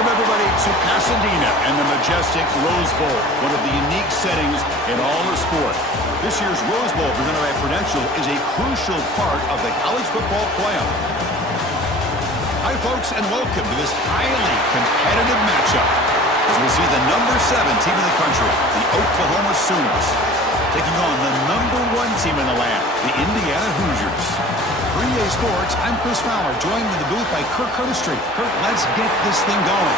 Welcome, everybody, to Pasadena and the majestic Rose Bowl, one of the unique settings in all of sport. This year's Rose Bowl, presented by Prudential, is a crucial part of the college football playoff. Hi, folks, and welcome to this highly competitive matchup as we see the number 7 team in the country, the Oklahoma Sooners, taking on the number 1 team in the land, the Indiana Hoosiers. For EA Sports, I'm Chris Fowler, joined in the booth by Kirk Hurstreet. Kirk, let's get this thing going.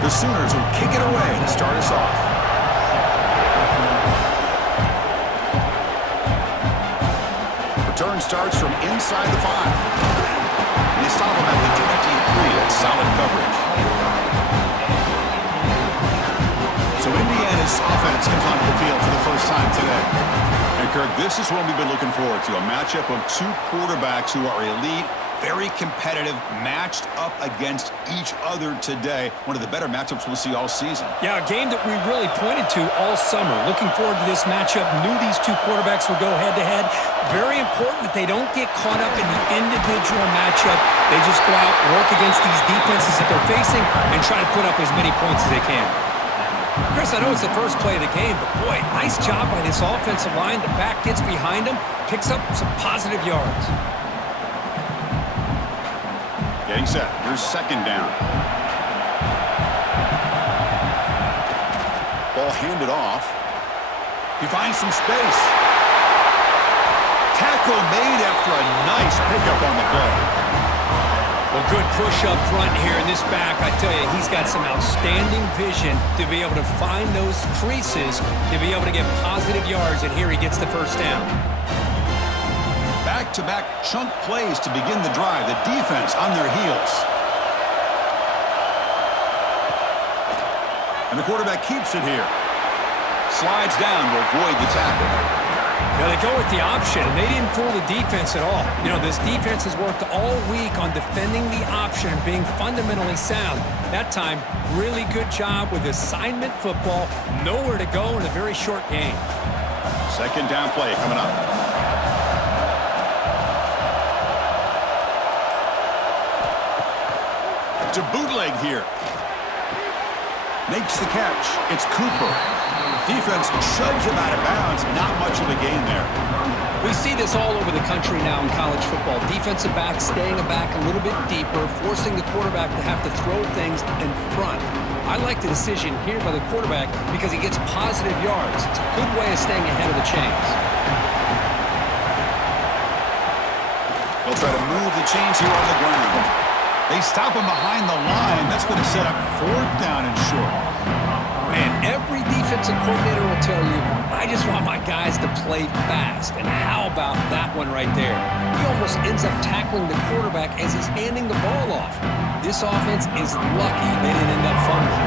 The Sooners will kick it away to start us off. Return starts from inside the 5. And they stop him at the 23. That's solid coverage. So Indiana's offense comes onto the field for the first time today. And Kirk, this is what we've been looking forward to, a matchup of 2 quarterbacks who are elite, very competitive, matched up against each other today. One of the better matchups we'll see all season. Yeah, a game that we really pointed to all summer. Looking forward to this matchup. Knew these 2 quarterbacks would go head-to-head. Very important that they don't get caught up in the individual matchup. They just go out, work against these defenses that they're facing, and try to put up as many points as they can. Chris, I know it's the first play of the game, but boy, nice job by this offensive line. The back gets behind them, picks up some positive yards. Getting set. Here's second down. Ball handed off. He finds some space. Tackle made after a nice pickup on the play. Well, good push up front here in this back. I tell you, he's got some outstanding vision to be able to find those creases, to be able to get positive yards, and here he gets the first down. Back-to-back chunk plays to begin the drive. The defense on their heels. And the quarterback keeps it here. Slides down to avoid the tackle. Now they go with the option, and they didn't fool the defense at all. You know, this defense has worked all week on defending the option and being fundamentally sound. That time, really good job with assignment football. Nowhere to go in a very short game. Second down play coming up. To bootleg here. Makes the catch. It's Cooper. Defense shoves him out of bounds. Not much of a gain there. We see this all over the country now in college football. Defensive backs staying back a little bit deeper, forcing the quarterback to have to throw things in front. I like the decision here by the quarterback because he gets positive yards. It's a good way of staying ahead of the chains. They'll try to move the chains here on the ground. They stop him behind the line. That's going to set up 4th down and short. Man, every defensive coordinator will tell you, I just want my guys to play fast. And how about that one right there? He almost ends up tackling the quarterback as he's handing the ball off. This offense is lucky they didn't end up fumbling.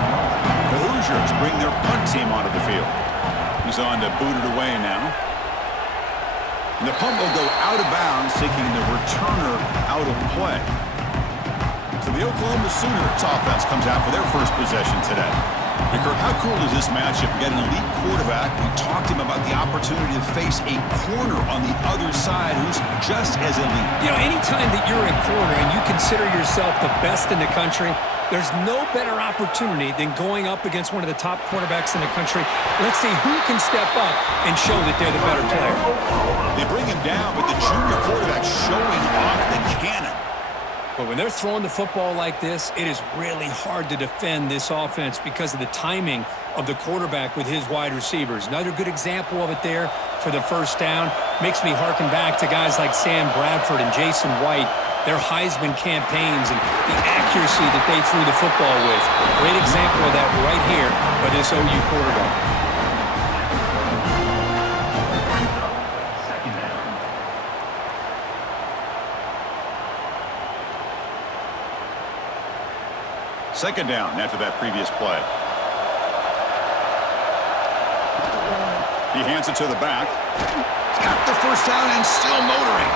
The Hoosiers bring their punt team onto the field. He's on to boot it away now. And the punt will go out of bounds, taking the returner out of play. So the Oklahoma Sooners offense comes out for their first possession today. And Kirk, how cool is this matchup? We got an elite quarterback. We talked to him about the opportunity to face a corner on the other side who's just as elite. You know, anytime that you're a corner and you consider yourself the best in the country, there's no better opportunity than going up against one of the top quarterbacks in the country. Let's see who can step up and show that they're the better player. They bring him down, but the junior quarterback showing off the cannon. But when they're throwing the football like this, it is really hard to defend this offense because of the timing of the quarterback with his wide receivers. Another good example of it there for the first down. Makes me harken back to guys like Sam Bradford and Jason White, their Heisman campaigns and the accuracy that they threw the football with. Great example of that right here by this OU quarterback. Second down after that previous play. He hands it to the back. He's got the first down and still motoring.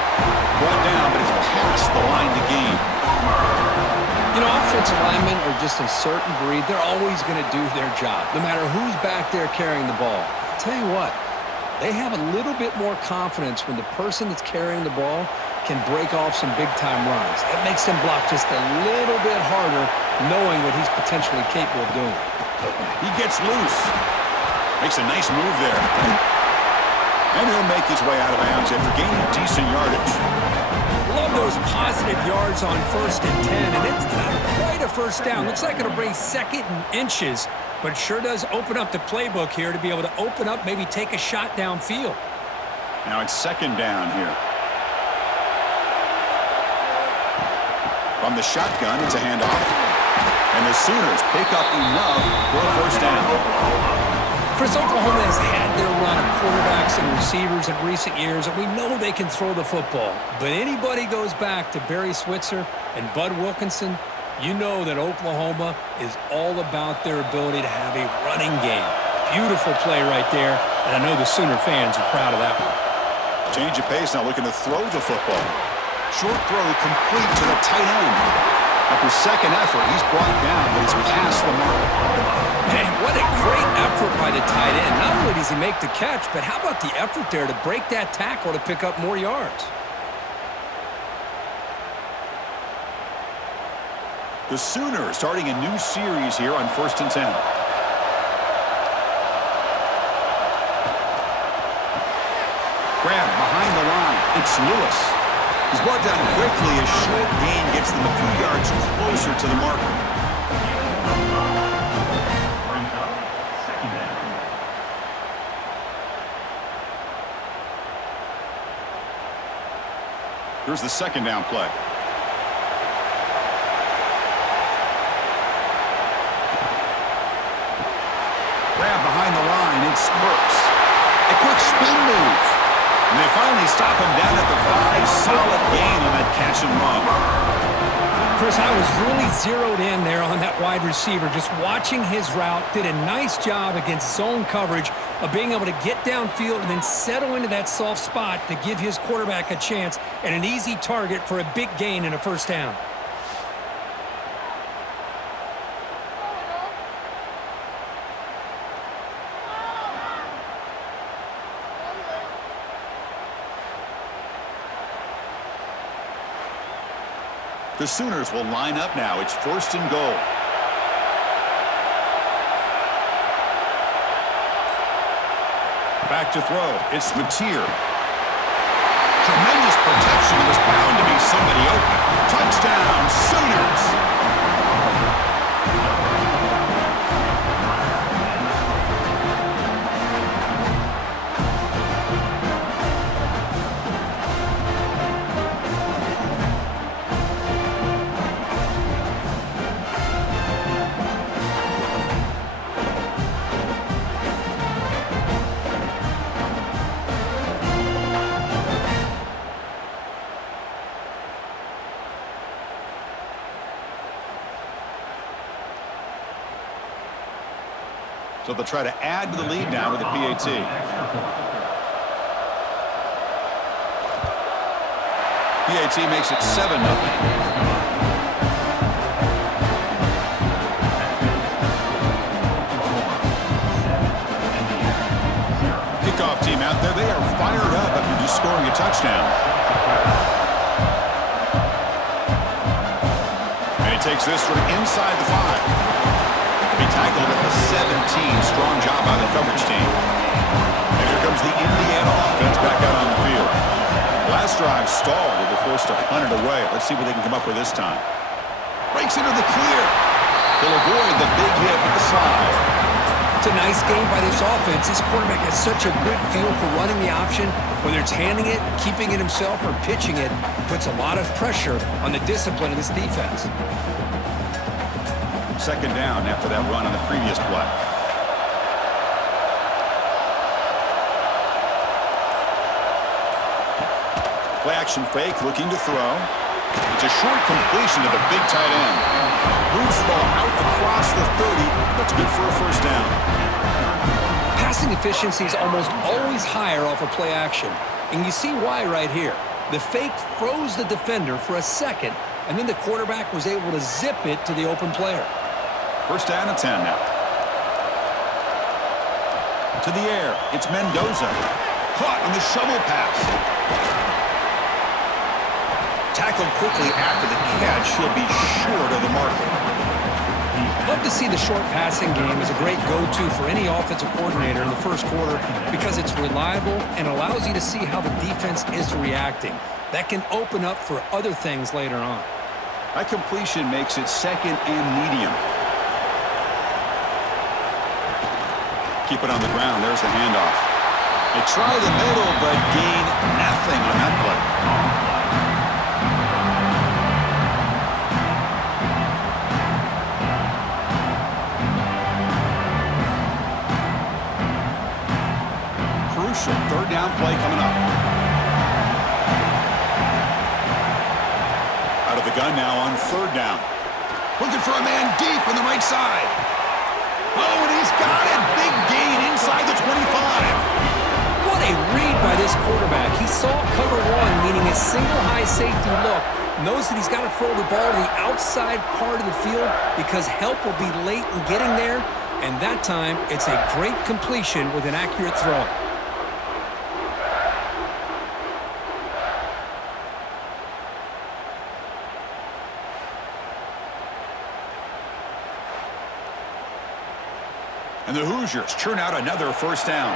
Brought down, but it's past the line to gain. You know, offensive linemen are just a certain breed. They're always going to do their job, no matter who's back there carrying the ball. I'll tell you what, they have a little bit more confidence when the person that's carrying the ball can break off some big-time runs. It makes them block just a little bit harder, knowing what he's potentially capable of doing. He gets loose. Makes a nice move there. And he'll make his way out of bounds after gaining decent yardage. Love those positive yards on 1st and 10, and it's not quite a first down. Looks like it'll bring 2nd and inches, but sure does open up the playbook here to be able to open up, maybe take a shot downfield. Now it's 2nd down here. From the shotgun, it's a handoff. And the Sooners pick up enough for a first down. First, Oklahoma has had their run of quarterbacks and receivers in recent years, and we know they can throw the football. But anybody goes back to Barry Switzer and Bud Wilkinson, you know that Oklahoma is all about their ability to have a running game. Beautiful play right there, and I know the Sooner fans are proud of that one. Change of pace, now looking to throw the football. Short throw complete to the tight end. After second effort, he's brought down, but he's past the mark. Man, what a great effort by the tight end. Not only does he make the catch, but how about the effort there to break that tackle to pick up more yards? The Sooners starting a new series here on 1st and 10. Grab behind the line. It's Lewis. He's brought down quickly. A short gain gets them a few yards closer to the marker. Here's the 2nd down play. Grab behind the line. It's Burks. A quick spin move. And they finally stop him down at the 5. Solid gain on that catch and run. Chris, I was really zeroed in there on that wide receiver. Just watching his route, did a nice job against zone coverage of being able to get downfield and then settle into that soft spot to give his quarterback a chance and an easy target for a big gain and a first down. The Sooners will line up now. It's 1st and goal. Back to throw. It's Mateer. Tremendous protection. It was bound to be somebody open. Touchdown, Sooners! So they'll try to add to the lead now with the PAT. PAT makes it 7-0. Kickoff team out there. They are fired up after just scoring a touchdown. And he takes this from inside the 5. He tackled at the 17. Strong job by the coverage team. And here comes the Indiana offense back out on the field. Last drive stalled. They were forced to punt it away. Let's see what they can come up with this time. Breaks into the clear. They'll avoid the big hit with the slide. It's a nice game by this offense. This quarterback has such a good feel for running the option. Whether it's handing it, keeping it himself, or pitching it, puts a lot of pressure on the discipline of this defense. 2nd down after that run on the previous play. Play action fake, looking to throw. It's a short completion to the big tight end. Moves the ball out across the 30. That's good for a first down. Pass passing efficiency is almost always higher off of play action. And you see why right here. The fake froze the defender for a second, and then the quarterback was able to zip it to the open player. First down and 10 now. To the air, it's Mendoza. Caught on the shovel pass. Tackled quickly after the catch. He'll be short of the marker. Love to see the short passing game as a great go-to for any offensive coordinator in the first quarter because it's reliable and allows you to see how the defense is reacting. That can open up for other things later on. That completion makes it second and medium. Keep it on the ground. There's the handoff. They try the middle, but gain nothing on that play. Third down play coming up. Out of the gun now on third down. Looking for a man deep on the right side. Oh, and he's got it. Big gain inside the 25. What a read by this quarterback. He saw cover one, meaning a single high safety look. Knows that he's got to throw the ball to the outside part of the field because help will be late in getting there. And that time, it's a great completion with an accurate throw. And the Hoosiers churn out another first down.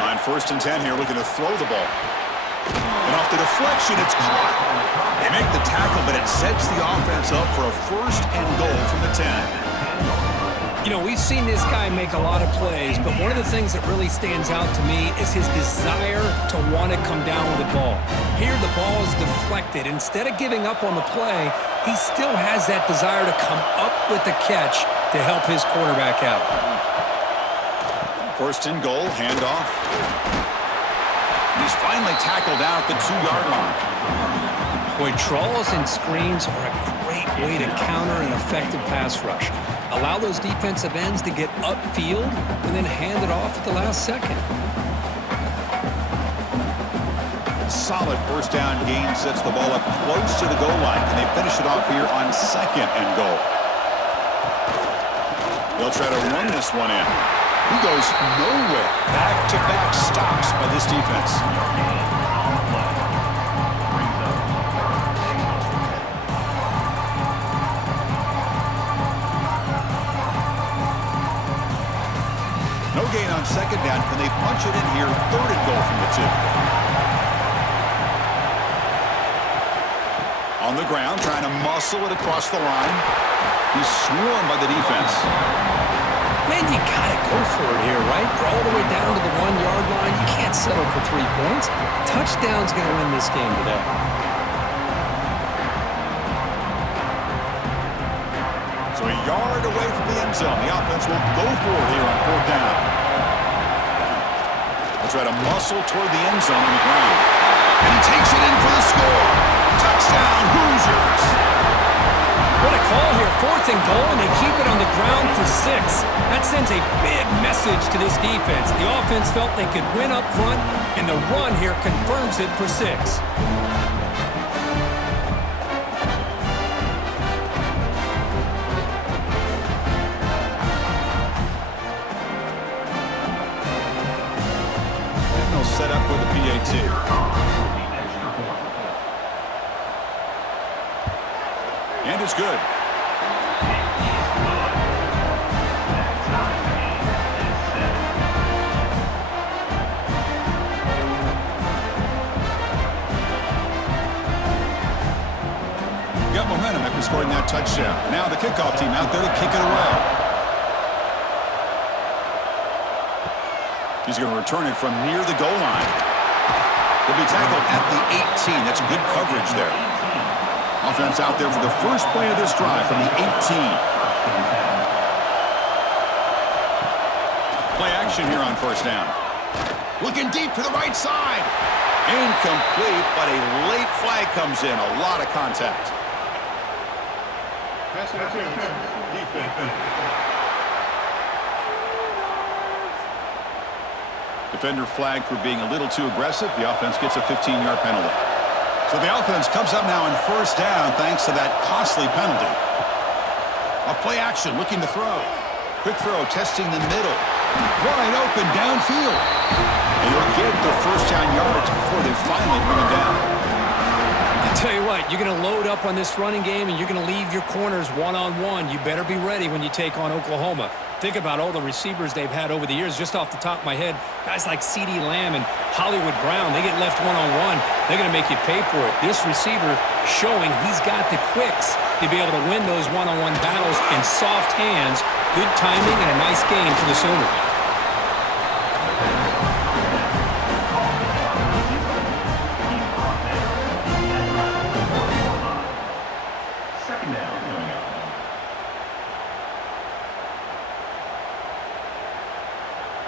On first and 10 here, looking to throw the ball. And off the deflection, it's caught. They make the tackle, but it sets the offense up for a first and goal from the 10. You know, we've seen this guy make a lot of plays, but one of the things that really stands out to me is his desire to want to come down with the ball. Here, the ball is deflected. Instead of giving up on the play, he still has that desire to come up with the catch to help his quarterback out. First and goal, handoff. He's finally tackled out at the 2-yard line. Boy, draws and screens are a great way to counter an effective pass rush. Allow those defensive ends to get upfield and then hand it off at the last second. Solid first down gain sets the ball up close to the goal line, and they finish it off here on second and goal. They'll try to run this one in. He goes nowhere. Back-to-back stops by this defense. No gain on second down. Can they punch it in here? Third and goal from the 2. On the ground, trying to muscle it across the line. He's swarmed by the defense. Man, you gotta go for it here, right? You're all the way down to the 1-yard line. You can't settle for 3 points. Touchdown's gonna win this game today. So a yard away from the end zone. The offense will go for it here on fourth down. They'll try to muscle toward the end zone on the ground. And he takes it in for the score. Touchdown, Hoosiers. What a call here. Fourth and goal, and they keep it on the ground for 6. That sends a big message to this defense. The offense felt they could win up front, and the run here confirms it for 6. Set up with the PAT. And it's good. Got momentum after scoring that touchdown. Now the kickoff team out there to kick it away. He's going to return it from near the goal line. He'll be tackled at the 18. That's good coverage there. Offense out there for the first play of this drive from the 18. Play action here on first down. Looking deep to the right side. Incomplete, but a late flag comes in. A lot of contact. Pass interference. Defense. Defender flagged for being a little too aggressive. The offense gets a 15-yard penalty. So the offense comes up now in first down thanks to that costly penalty. A play action looking to throw. Quick throw testing the middle. Wide open downfield. And he'll get the first down yards before they finally bring him down. I tell you what, you're going to load up on this running game and you're going to leave your corners one-on-one. You better be ready when you take on Oklahoma. Think about all the receivers they've had over the years. Just off the top of my head, guys like CeeDee Lamb and Hollywood Brown, they get left one-on-one. They're going to make you pay for it. This receiver showing he's got the quicks to be able to win those one-on-one battles in soft hands. Good timing and a nice game for the Sooners.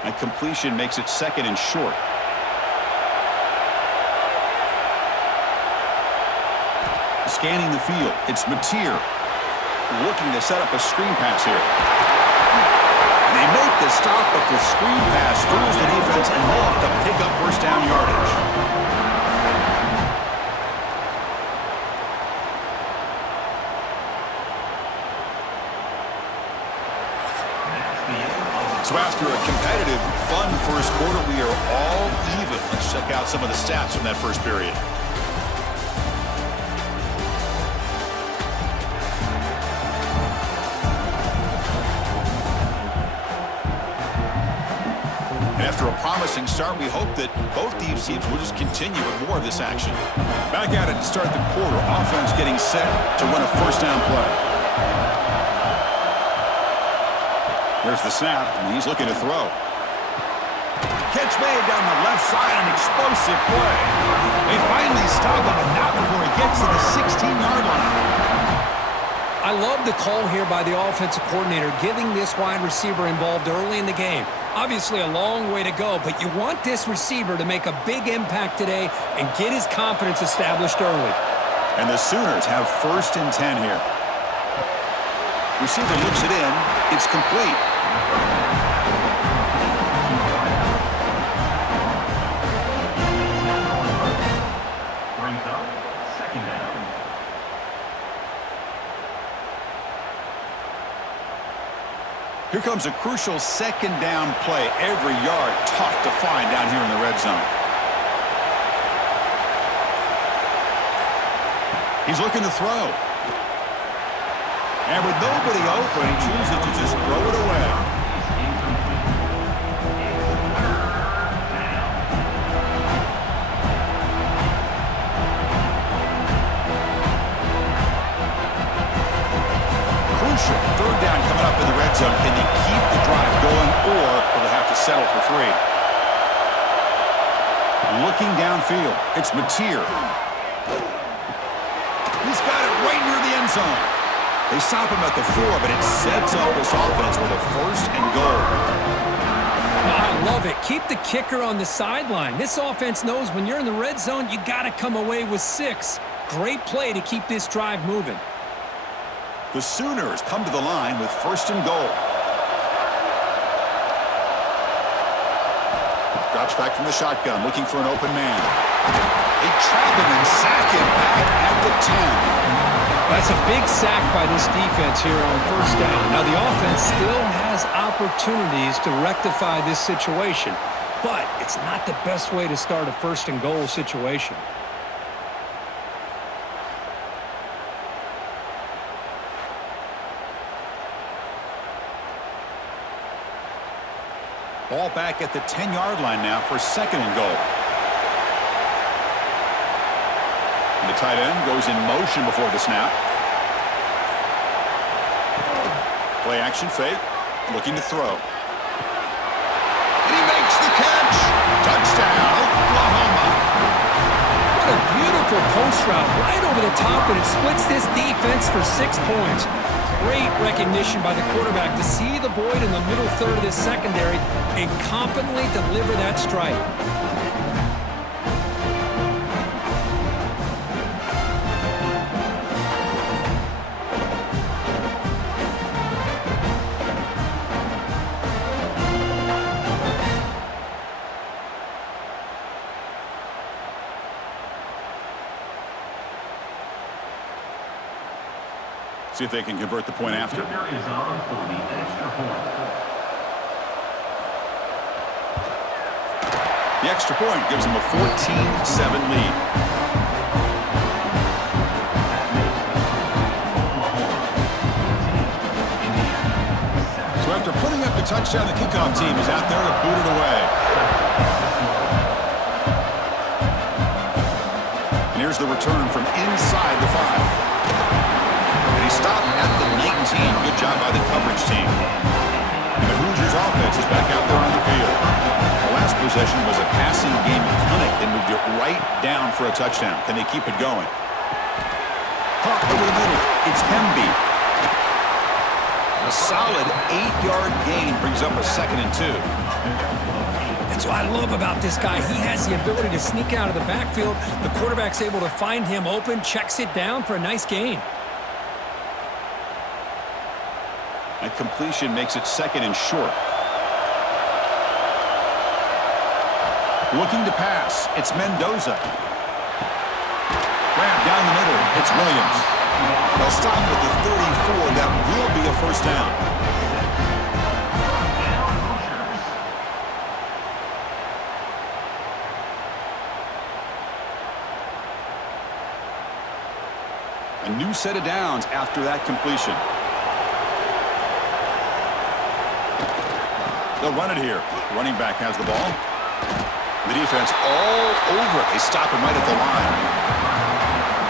And completion makes it second and short. Scanning the field, it's Mateer looking to set up a screen pass here. They make the stop, but the screen pass fools the defense, and they'll have to pick up first down yardage. So after a competitive, fun first quarter, we are all even. Let's check out some of the stats from that first period. After a promising start, we hope that both these teams will just continue with more of this action. Back at it to start the quarter. Offense getting set to run a first down play. There's the snap, and he's looking to throw. Catch made down the left side, an explosive play. They finally stop him, but not before he gets to the 16-yard line. I love the call here by the offensive coordinator, getting this wide receiver involved early in the game. Obviously a long way to go, but you want this receiver to make a big impact today and get his confidence established early. And the Sooners have first and 10 here. Receiver looks it in. It's complete. Brings up second down. Here comes a crucial second down play. Every yard tough to find down here in the red zone. He's looking to throw. And with nobody open, he chooses to just throw it away. Crucial. Third down coming up in the red zone. Can they keep the drive going, or will they have to settle for three? Looking downfield. It's Mateer. He's got it right near the end zone. They stop him at the 4, but it sets up this offense with a first and goal. I love it. Keep the kicker on the sideline. This offense knows when you're in the red zone, you got to come away with 6. Great play to keep this drive moving. The Sooners come to the line with first and goal. Drops back from the shotgun, looking for an open man. They trap him and sack him back at the 10. That's a big sack by this defense here on first down. Now, the offense still has opportunities to rectify this situation, but it's not the best way to start a first and goal situation. Ball back at the 10-yard line now for second and goal. The tight end goes in motion before the snap. Play action fake, looking to throw. And he makes the catch. Touchdown, Oklahoma. What a beautiful post route right over the top, and it splits this defense for 6 points. Great recognition by the quarterback to see the void in the middle third of this secondary and confidently deliver that strike. See if they can convert the point after. Winner is on for the extra point. The extra point gives them a 14-7 lead. So after putting up the touchdown, the kickoff team is out there to boot it away. And here's the return from inside the 5. And he stopped at the 19. Good job by the coverage team. And the Hoosiers offense is back out there on the field. The last possession was a passing game clinic. They moved it right down for a touchdown. Can they keep it going? Caught over the middle. It's Hemby. A solid 8-yard gain brings up a 2nd and 2. That's what I love about this guy. He has the ability to sneak out of the backfield. The quarterback's able to find him open, checks it down for a nice gain. That completion makes it 2nd and short. Looking to pass. It's Mendoza. Grab down the middle. It's Williams. They'll stop at the 34. That will be a first down. A new set of downs after that completion. They'll run it here. Running back has the ball. The defense all over it. They stop him right at the line.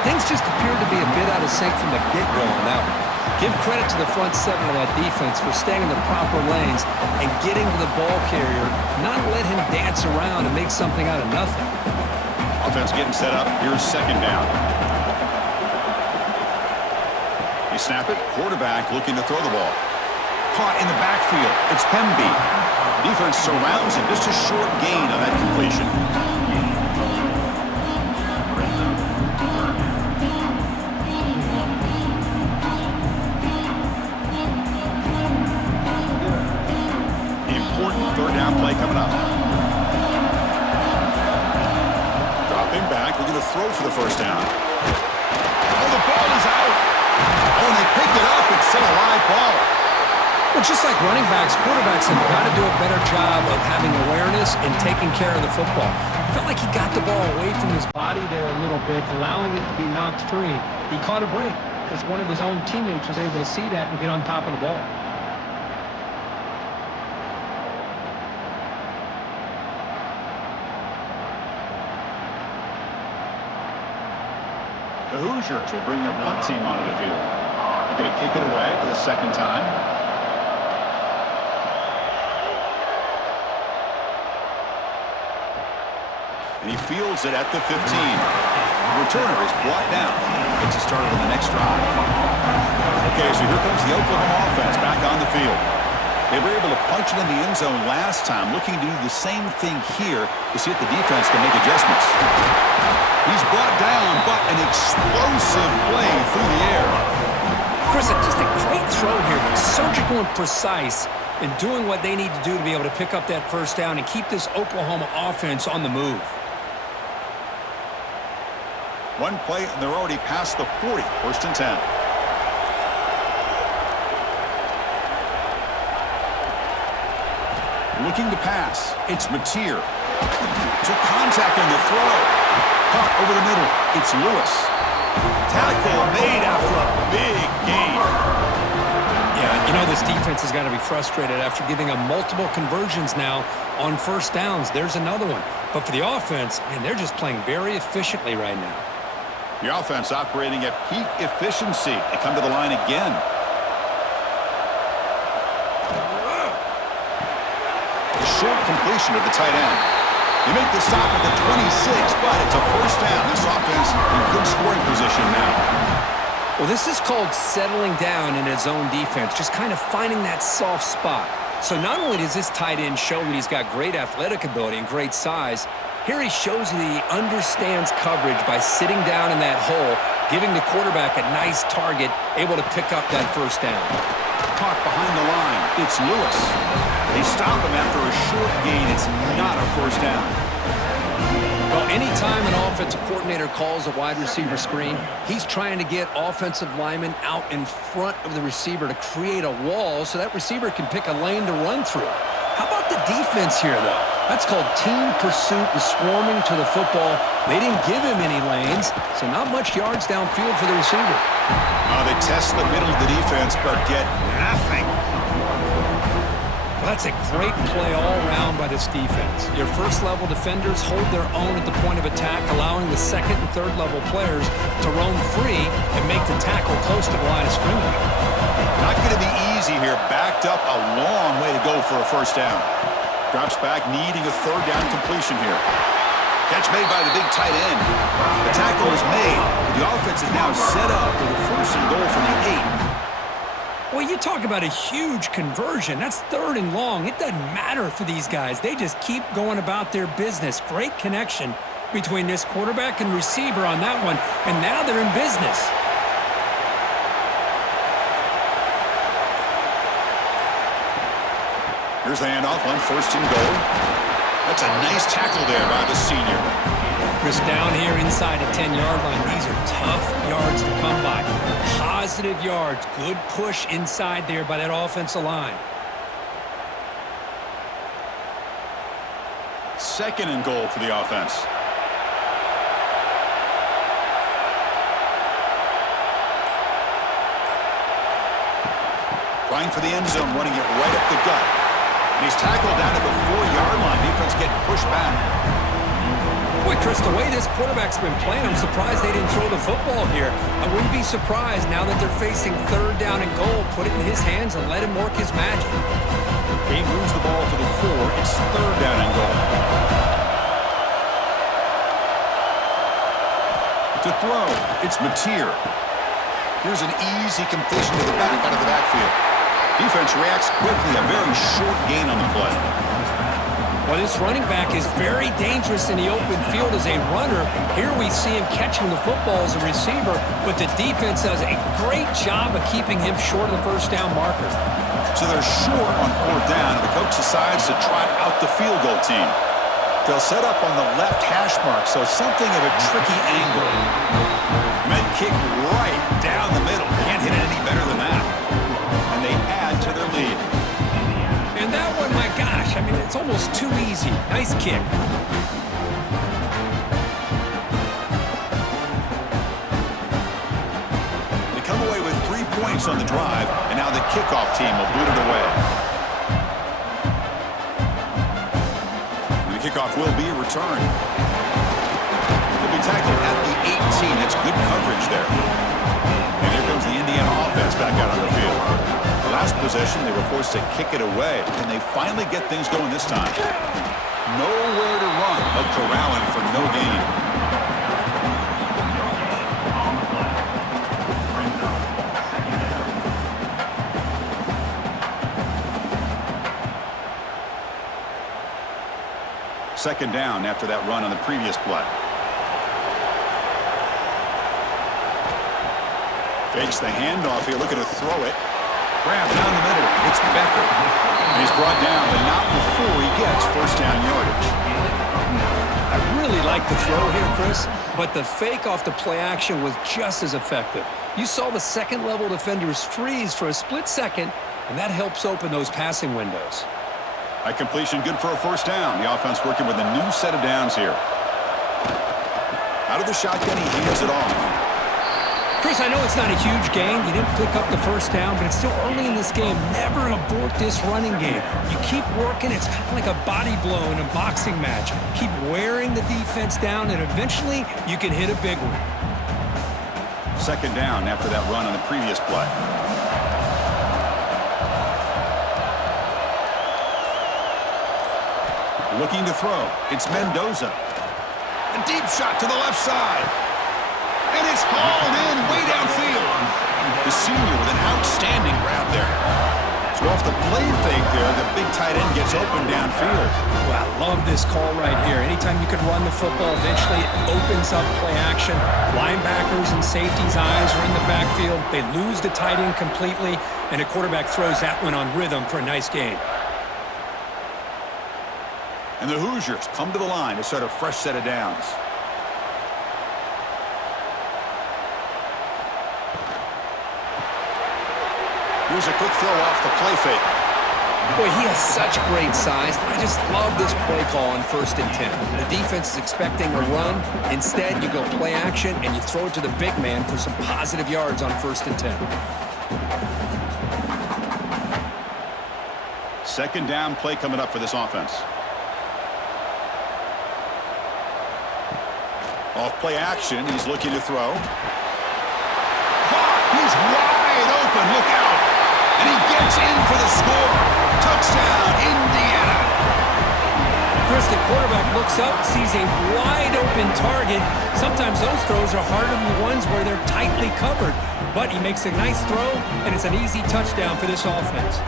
Things just appeared to be a bit out of sync from the get-go on that one. Give credit to the front 7 of that defense for staying in the proper lanes and getting to the ball carrier, not let him dance around and make something out of nothing. Offense getting set up. Here's 2nd down. They snap it. Quarterback looking to throw the ball. Caught in the backfield. It's Hemby. Defense surrounds him. Just a short gain on that completion. The important 3rd down play coming up. Dropping back. Looking to throw for the first down. Oh, the ball is out. Oh, and they picked it up. It's still a live ball. Well, just like running backs, quarterbacks have got to do a better job of having awareness and taking care of the football. Felt like he got the ball away from his body there a little bit, allowing it to be knocked free. He caught a break because one of his own teammates was able to see that and get on top of the ball. The Hoosiers will bring their punt team onto the field. They kick it away for the 2nd time. And he fields it at the 15. The returner is brought down. Gets it started on the next drive. Okay, so here comes the Oklahoma offense back on the field. They were able to punch it in the end zone last time, looking to do the same thing here to see if the defense can make adjustments. He's brought down, but an explosive play through the air. Chris, just a great throw here. Surgical and precise in doing what they need to do to be able to pick up that first down and keep this Oklahoma offense on the move. One play, and they're already past the 40. 1st and 10. Looking to pass. It's Mateer. Took contact on the throw. Caught over the middle. It's Lewis. Tackle made after a big gain. Yeah, you know this defense has got to be frustrated after giving them multiple conversions now on first downs. There's another one. But for the offense, man, they're just playing very efficiently right now. The offense operating at peak efficiency. They come to the line again. A short completion to the tight end. They make the stop at the 26, but it's a first down. This offense in good scoring position now. Well, this is called settling down in his own defense, just kind of finding that soft spot. So not only does this tight end show that he's got great athletic ability and great size, here he shows that he understands coverage by sitting down in that hole, giving the quarterback a nice target, able to pick up that first down. Caught behind the line. It's Lewis. They stop him after a short gain. It's not a first down. Well, anytime an offensive coordinator calls a wide receiver screen, he's trying to get offensive linemen out in front of the receiver to create a wall so that receiver can pick a lane to run through. How about the defense here, though? That's called team pursuit and swarming to the football. They didn't give him any lanes, so not much yards downfield for the receiver. They test the middle of the defense, but get nothing. Well, that's a great play all around by this defense. Your first-level defenders hold their own at the point of attack, allowing the second and third-level players to roam free and make the tackle close to the line of scrimmage. Not going to be easy here. Backed up a long way to go for a first down. Drops back, needing a third down completion here. Catch made by the big tight end. The tackle is made. The offense is now set up with a first and goal from the 8. Well, you talk about a huge conversion. That's third and long. It doesn't matter for these guys. They just keep going about their business. Great connection between this quarterback and receiver on that one, and now they're in business. Here's the handoff on first and goal. That's a nice tackle there by the senior. Chris, down here inside the 10-yard line, these are tough yards to come by. Positive yards. Good push inside there by that offensive line. Second and goal for the offense. Trying for the end zone, running it right up the gut. And he's tackled down at the 4-yard line. Defense getting pushed back. Boy, Chris, the way this quarterback's been playing, I'm surprised they didn't throw the football here. I wouldn't be surprised now that they're facing third down and goal. Put it in his hands and let him work his magic. He moves the ball to the 4. It's third down and goal. To throw, it's Mateer. Here's an easy completion to the back out of the backfield. Defense reacts quickly. A very short gain on the play. Well, this running back is very dangerous in the open field as a runner. Here we see him catching the football as a receiver, but the defense does a great job of keeping him short of the first down marker. So they're short on fourth down, and the coach decides to trot out the field goal team. They'll set up on the left hash mark, so something of a tricky angle. Men kick right down the middle. Can't hit it any better than that. And they add to their lead. And that one, my gosh, I mean, it's almost too easy. Nice kick. They come away with 3 points on the drive, and now the kickoff team will boot it away. And the kickoff will be returned. He'll be tackled at the 18. That's good coverage there. And here comes the Indiana offense back out on the field. Last possession, they were forced to kick it away, and they finally get things going this time. Nowhere to run, but corralling for no gain. Second down after that run on the previous play. Fakes the handoff here, looking to throw it. Grab down the middle. It's Becker. And he's brought down, but not before he gets first down yardage. I really like the throw here, Chris, but the fake off the play action was just as effective. You saw the second-level defenders freeze for a split second, and that helps open those passing windows. That completion good for a first down. The offense working with a new set of downs here. Out of the shotgun, he hands it off. Chris, I know it's not a huge gain. You didn't pick up the first down, but it's still early in this game. Never abort this running game. You keep working. It's kind of like a body blow in a boxing match. Keep wearing the defense down, and eventually you can hit a big one. Second down after that run on the previous play. Looking to throw. It's Mendoza. A deep shot to the left side. And it's hauled in way downfield. The senior with an outstanding grab there. So off the play fake there, the big tight end gets open downfield. Well, I love this call right here. Anytime you can run the football, eventually it opens up play action. Linebackers and safeties' eyes are in the backfield. They lose the tight end completely, and a quarterback throws that one on rhythm for a nice gain. And the Hoosiers come to the line to start a fresh set of downs. Here's a quick throw off the play fake. Boy, he has such great size. I just love this play call on 1st and 10. The defense is expecting a run. Instead, you go play action, and you throw it to the big man for some positive yards on 1st and 10. 2nd down play coming up for this offense. Off play action, he's looking to throw. Caught! He's wide open, look out! And he gets in for the score. Touchdown, Indiana! Chris, the quarterback looks up, sees a wide-open target. Sometimes those throws are harder than the ones where they're tightly covered. But he makes a nice throw, and it's an easy touchdown for this offense.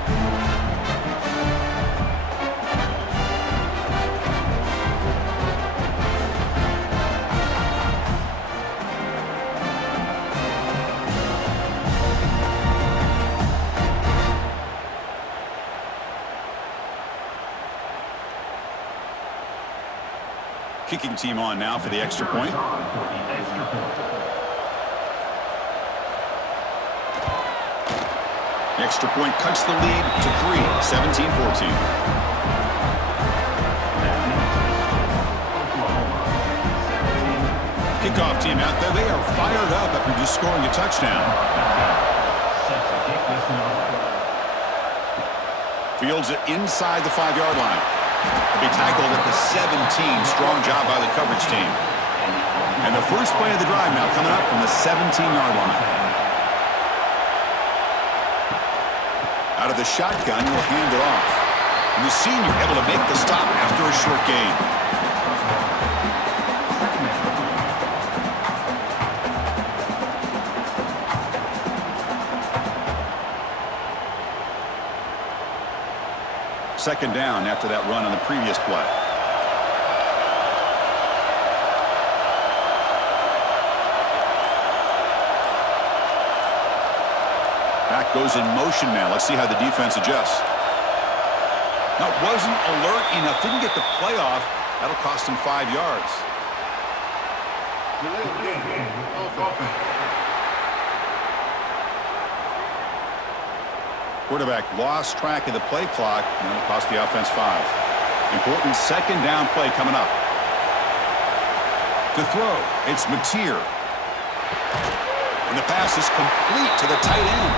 Kicking team on now for the extra point. The extra point cuts the lead to 3, 17-14. Kickoff team out there. They are fired up after just scoring a touchdown. Fields it inside the 5-yard line. He'll be tackled at the 17. Strong job by the coverage team. And the first play of the drive now coming up from the 17-yard line. Out of the shotgun, he'll hand it off. And the senior able to make the stop after a short gain. Second down after that run on the previous play. Back goes in motion now. Let's see how the defense adjusts. Now, wasn't alert enough. Didn't get the play off. That'll cost him 5 yards. Quarterback lost track of the play clock, and it'll cost the offense 5. Important second down play coming up. To throw, it's Mateer. And the pass is complete to the tight end.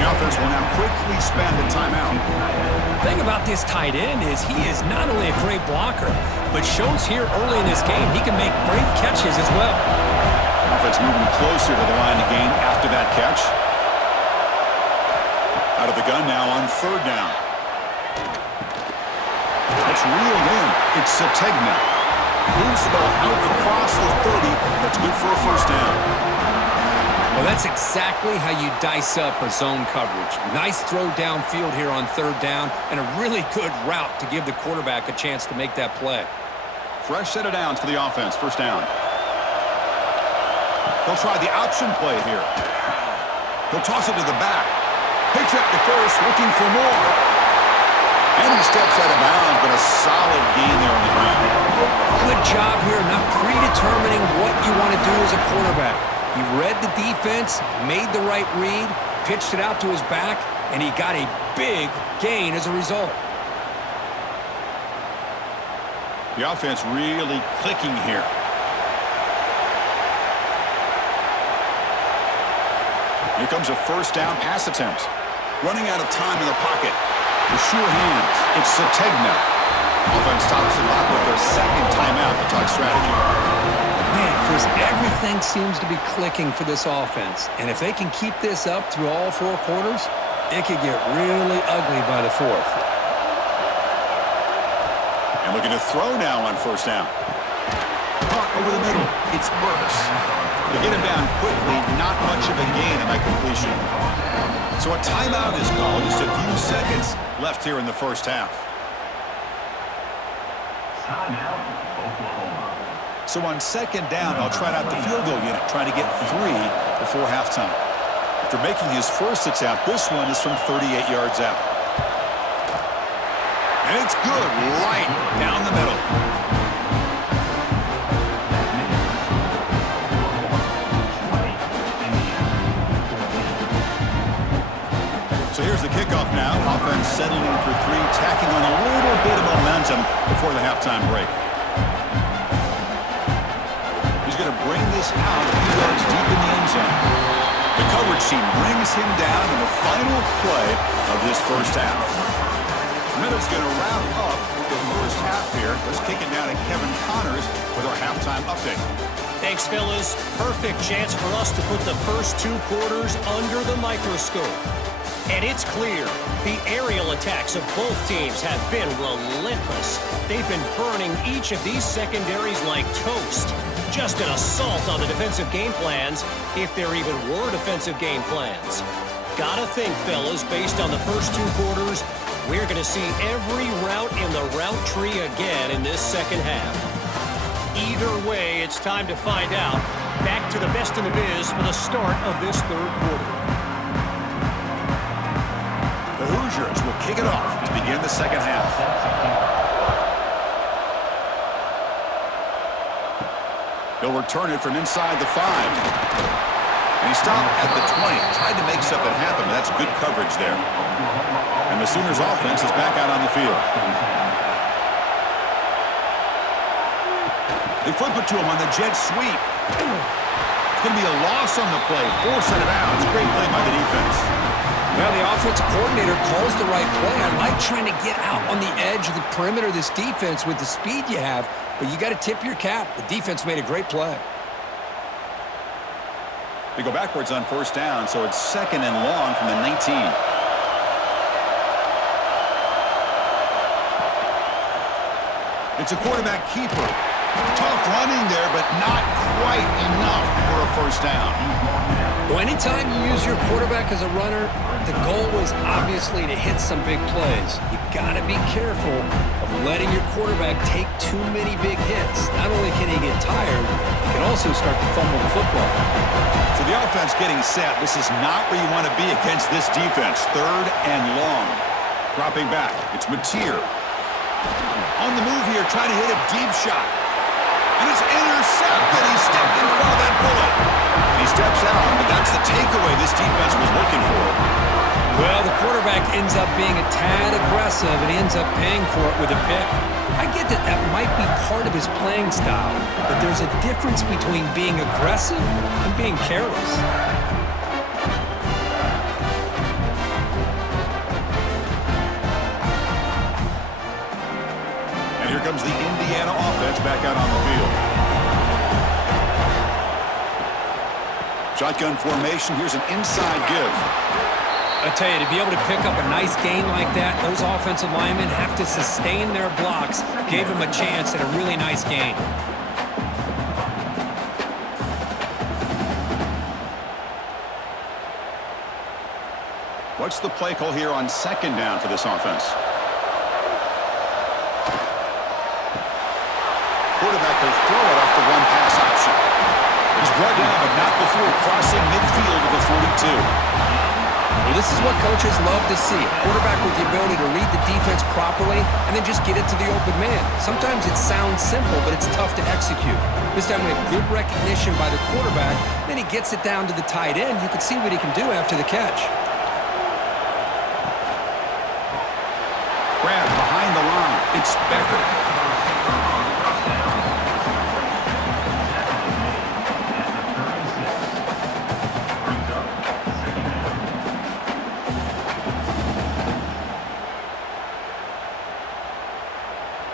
The offense will now quickly spend the timeout. The thing about this tight end is he is not only a great blocker, but shows here early in this game he can make great catches as well. Offense moving closer to the line of gain after that catch. Out of the gun now on 3rd down. That's reeled in. It's Sategna. Moves the ball out across the 30. That's good for a 1st down. Well, that's exactly how you dice up a zone coverage. Nice throw downfield here on 3rd down, and a really good route to give the quarterback a chance to make that play. Fresh set of downs for the offense. 1st down. He'll try the option play here. He'll toss it to the back. Picks up the first, looking for more. And he steps out of bounds, but a solid gain there on the ground. Good job here, not predetermining what you want to do as a quarterback. He read the defense, made the right read, pitched it out to his back, and he got a big gain as a result. The offense really clicking here. Here comes a 1st down pass attempt. Running out of time in the pocket. With sure hands, it's Sategna. Offense stops the clock with their 2nd timeout to talk strategy. Man, Chris, everything seems to be clicking for this offense. And if they can keep this up through all 4 quarters, it could get really ugly by the 4th. And looking to throw now on 1st down. Caught over the middle. It's Burks. To get him down quickly, not much of a gain in that completion. So a timeout is called. Just a few seconds left here in the 1st half. Timeout, Oklahoma. So on 2nd down, I'll try out the field goal unit, trying to get 3 before halftime. After making his first attempt, this one is from 38 yards out. And it's good, right down the middle. So here's the kickoff now. Offense settling for three, tacking on a little bit of momentum before the halftime break. He's going to bring this out a few yards deep in the end zone. The coverage team brings him down in the final play of this first half. Minute's going to wrap up the first half here. Let's kick it down to Kevin Connors with our halftime update. Thanks, fellas. Perfect chance for us to put the first two quarters under the microscope. And it's clear, the aerial attacks of both teams have been relentless. They've been burning each of these secondaries like toast. Just an assault on the defensive game plans, if there even were defensive game plans. Gotta think, fellas, based on the first two quarters, we're going to see every route in the route tree again in this second half. Either way, it's time to find out. Back to the best in the biz for the start of this third quarter. The Hoosiers will kick it off to begin the second half. He'll return it from inside the 5. And he stopped at the 20. Tried to make something happen, but that's good coverage there. And the Sooners offense is back out on the field. They flip it to him on the jet sweep. It's going to be a loss on the play. Force it out. It's a great play by the defense. Well, the offensive coordinator calls the right play. I like trying to get out on the edge of the perimeter of this defense with the speed you have, but you got to tip your cap. The defense made a great play. They go backwards on first down, so it's second and long from the 19. It's a quarterback keeper. Tough running there, but not quite enough for a first down. Well, anytime you use your quarterback as a runner, the goal is obviously to hit some big plays. You got to be careful of letting your quarterback take too many big hits. Not only can he get tired, he can also start to fumble the football. So the offense getting set. This is not where you want to be against this defense. Third and long. Dropping back. It's Mateer. On the move here, trying to hit a deep shot. And it's intercepted. He stepped in front of that bullet. He steps out, but that's the takeaway this defense was looking for. Well, the quarterback ends up being a tad aggressive, and he ends up paying for it with a pick. I get that that might be part of his playing style, but there's a difference between being aggressive and being careless. And here comes the Indiana offense back out on the field. Shotgun formation. Here's an inside give. I tell you, to be able to pick up a nice gain like that, those offensive linemen have to sustain their blocks. Gave him a chance at a really nice gain. What's the play call here on second down for this offense? Quarterback will throw it off the one pass option. He's brought down, but not before crossing midfield of the 42. Well, this is what coaches love to see. A quarterback with the ability to read the defense properly and then just get it to the open man. Sometimes it sounds simple, but it's tough to execute. This time we have good recognition by the quarterback. Then he gets it down to the tight end. You can see what he can do after the catch. Grab behind the line. It's Becker.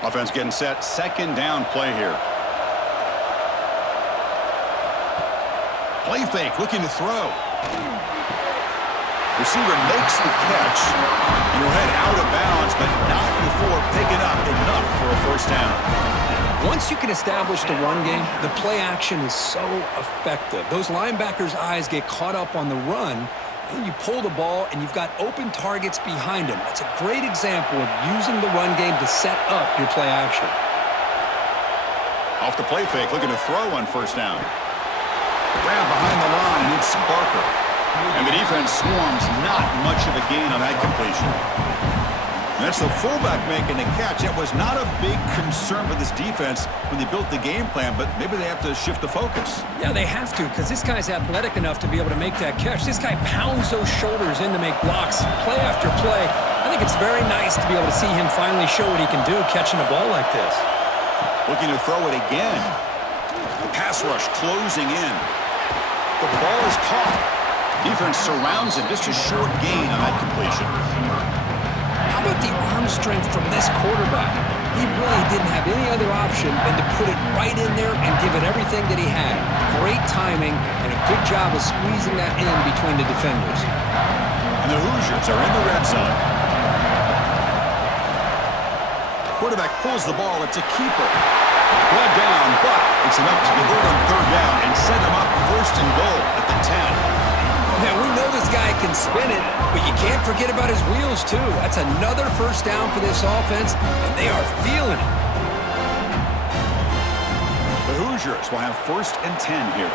Offense getting set. Second down play here. Play fake, looking to throw. Receiver makes the catch. He'll head out of bounds, but not before picking up enough for a first down. Once you can establish the run game, the play action is so effective. Those linebackers' eyes get caught up on the run, and you pull the ball, and you've got open targets behind him. That's a great example of using the run game to set up your play action. Off the play fake, looking to throw on first down. Grab behind the line, and it's Barker. And the defense swarms, not much of a gain on that completion. That's the fullback making the catch. That was not a big concern for this defense when they built the game plan, but maybe they have to shift the focus. Yeah, they have to, because this guy's athletic enough to be able to make that catch. This guy pounds those shoulders in to make blocks, play after play. I think it's very nice to be able to see him finally show what he can do catching a ball like this. Looking to throw it again. The pass rush closing in. The ball is caught. Defense surrounds him. Just a short gain on that completion. How about the arm strength from this quarterback? He really didn't have any other option than to put it right in there and give it everything that he had. Great timing and a good job of squeezing that in between the defenders. And the Hoosiers are in the red zone. Quarterback pulls the ball. It's a keeper. Brought down, but it's enough to convert on third down and set him up first and goal at the 10. Now, we know this guy can spin it, but you can't forget about his wheels, too. That's another first down for this offense, and they are feeling it. The Hoosiers will have first and 10 here.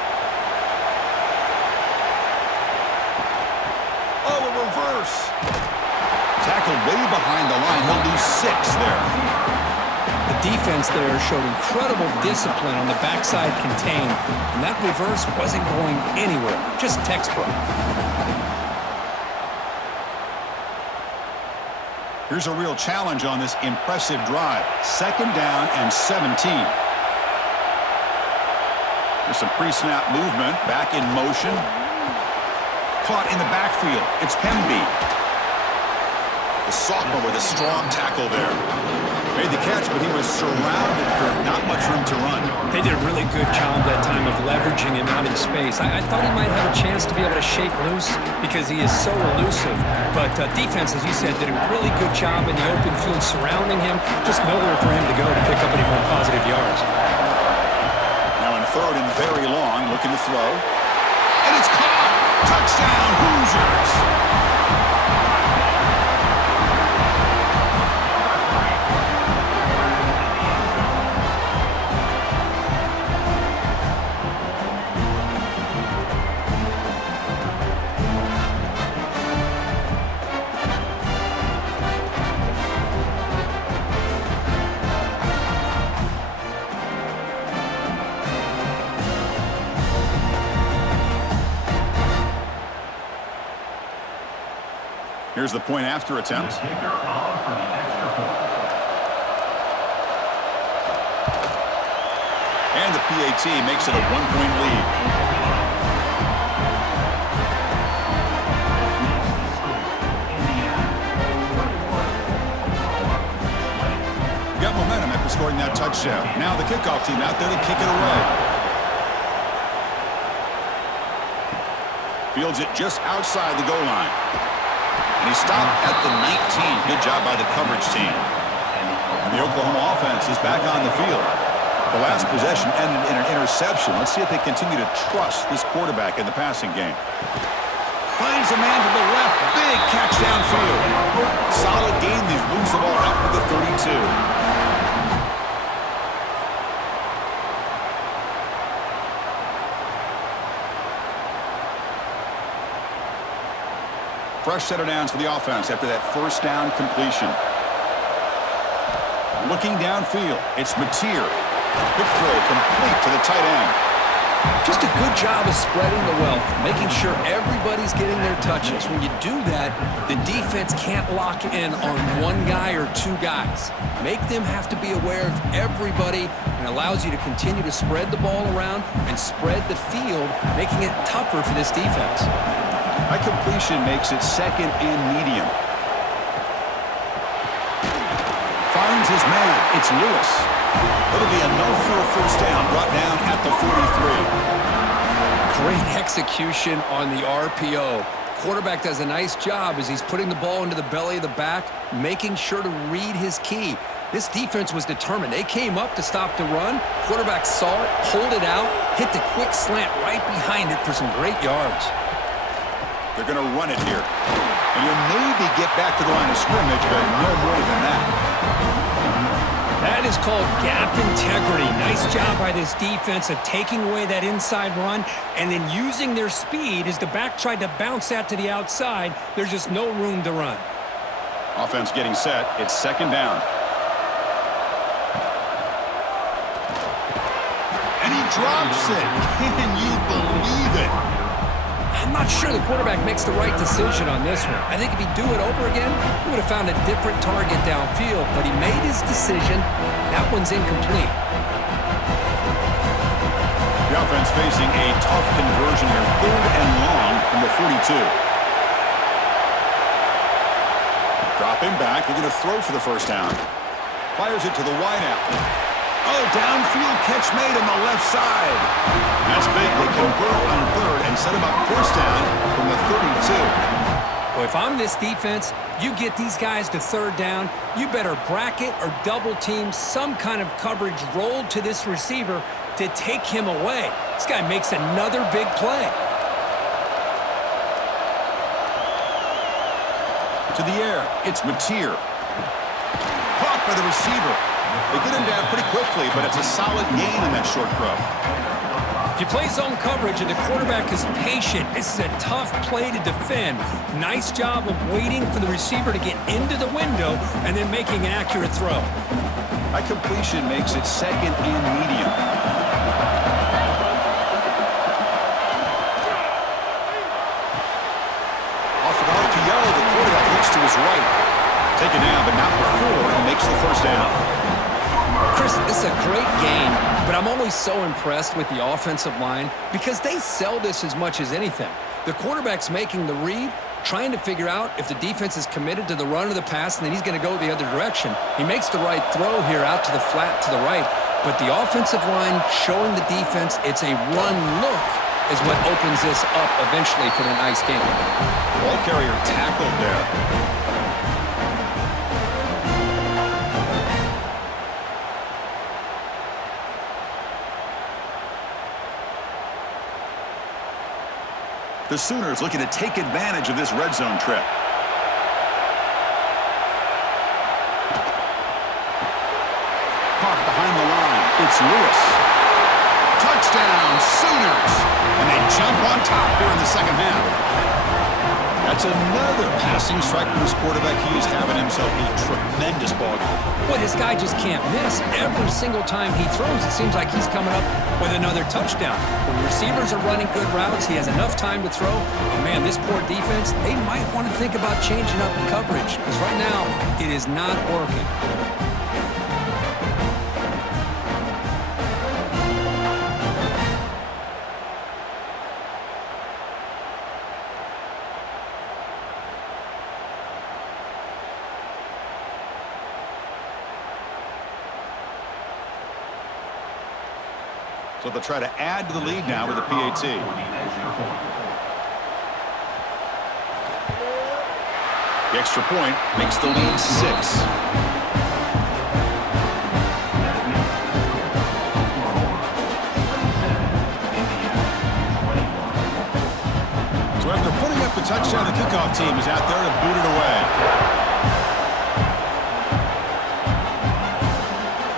Oh, a reverse. Tackled way behind the line. He'll lose 6 there. The defense there showed incredible discipline on the backside contained, and that reverse wasn't going anywhere, just textbook. Here's a real challenge on this impressive drive. Second down and 17. There's some pre-snap movement, back in motion. Caught in the backfield. It's Pemby. The sophomore with a strong tackle there. Made the catch, but he was surrounded for not much room to run. They did a really good job that time of leveraging him out in space. I thought he might have a chance to be able to shake loose because he is so elusive. But defense, as you said, did a really good job in the open field surrounding him. Just nowhere for him to go to pick up any more positive yards. Now in third and very long, looking to throw. And it's caught! Touchdown, Hoosiers! Here's the point after attempt. And the PAT makes it a 1-point lead. Got momentum after scoring that touchdown. Now the kickoff team out there to kick it away. Fields it just outside the goal line. And he stopped at the 19. Good job by the coverage team. And the Oklahoma offense is back on the field. The last possession ended in an interception. Let's see if they continue to trust this quarterback in the passing game. Finds a man to the left. Big catch downfield. Solid gain there. Moves the ball out to the 32. Fresh set of downs for the offense after that first down completion. Looking downfield, it's Mateer. Quick throw complete to the tight end. Just a good job of spreading the wealth, making sure everybody's getting their touches. When you do that, the defense can't lock in on one guy or two guys. Make them have to be aware of everybody, and allows you to continue to spread the ball around and spread the field, making it tougher for this defense. That completion makes it second and medium. Finds his man. It's Lewis. It'll be enough for a first down. Brought down at the 43. Great execution on the RPO. Quarterback does a nice job as he's putting the ball into the belly of the back, making sure to read his key. This defense was determined. They came up to stop the run. Quarterback saw it, pulled it out, hit the quick slant right behind it for some great yards. They're going to run it here. And you'll maybe get back to the line of scrimmage, but no more than that. That is called gap integrity. Nice job by this defense of taking away that inside run and then using their speed as the back tried to bounce that to the outside. There's just no room to run. Offense getting set. It's second down. And he drops it. Can you believe it? I'm not sure the quarterback makes the right decision on this one. I think if he'd do it over again, he would have found a different target downfield, but he made his decision. That one's incomplete. The offense facing a tough conversion here. 3rd and long from the 42. Dropping back, looking to throw for the first down. Fires it to the wideout. Oh, downfield catch made on the left side. That's big. They convert on 3rd and set him up first down from the 32. Well, if I'm this defense, you get these guys to 3rd down, you better bracket or double team some kind of coverage rolled to this receiver to take him away. This guy makes another big play. To the air, it's Mateer. Caught by the receiver. They get him down pretty quickly, but it's a solid gain in that short throw. If you play zone coverage and the quarterback is patient, this is a tough play to defend. Nice job of waiting for the receiver to get into the window and then making an accurate throw. That completion makes it second and medium. Off of RPO, the quarterback looks to his right. Taken down, but not before he makes the first down. Chris, this is a great game, but I'm always so impressed with the offensive line because they sell this as much as anything. The quarterback's making the read, trying to figure out if the defense is committed to the run or the pass, and then he's going to go the other direction. He makes the right throw here out to the flat to the right, but the offensive line showing the defense it's a run look is what opens this up eventually for the nice game. Ball carrier tackled there. The Sooners looking to take advantage of this red zone trip. Caught behind the line. It's Lewis. Touchdown, Sooners! And they jump on top here in the second half. That's another passing strike from this quarterback. He is having himself a tremendous ball game. Boy, this guy just can't miss. Every single time he throws, it seems like he's coming up with another touchdown. The receivers are running good routes. He has enough time to throw. And, man, this poor defense, they might want to think about changing up the coverage because right now it is not working. So they'll try to add to the lead now with a PAT. The extra point makes the lead 6. So after putting up the touchdown, the kickoff team is out there to boot it away.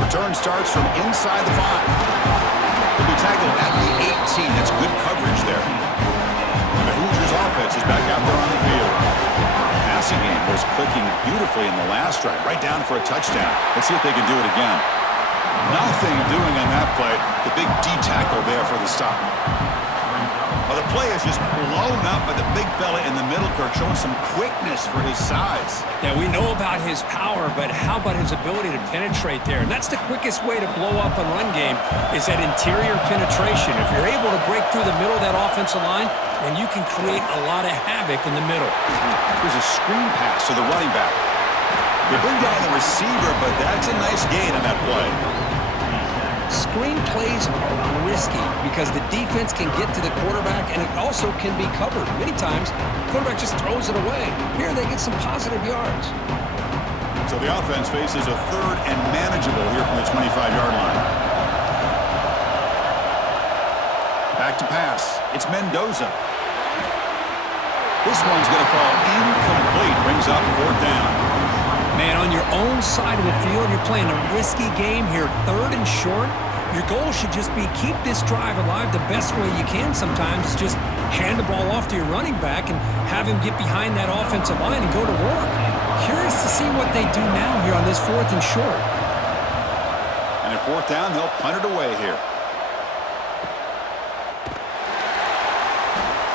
Return starts from inside the 5. He'll be tackled at the 18. That's good coverage there. And the Hoosiers offense is back out there on the field. Passing game was clicking beautifully in the last drive, right down for a touchdown. Let's see if they can do it again. Nothing doing on that play. The big D tackle there for the stop. Well, the play is just blown up by the big fella in the middle, Kirk, showing some quickness for his size. Yeah, we know about his power, but how about his ability to penetrate there? And that's the quickest way to blow up a run game is that interior penetration. If you're able to break through the middle of that offensive line, then you can create a lot of havoc in the middle. Here's a screen pass to the running back. They bring down the receiver, but that's a nice gain on that play. Screen plays are risky because the defense can get to the quarterback and it also can be covered. Many times, the quarterback just throws it away. Here, they get some positive yards. So the offense faces a 3rd and manageable here from the 25-yard line. Back to pass. It's Mendoza. This one's going to fall incomplete. Brings up 4th down. Man, on your own side of the field, you're playing a risky game here, 3rd and short. Your goal should just be keep this drive alive the best way you can sometimes. Just hand the ball off to your running back and have him get behind that offensive line and go to work. Curious to see what they do now here on this 4th and short. And at 4th down, they'll punt it away here.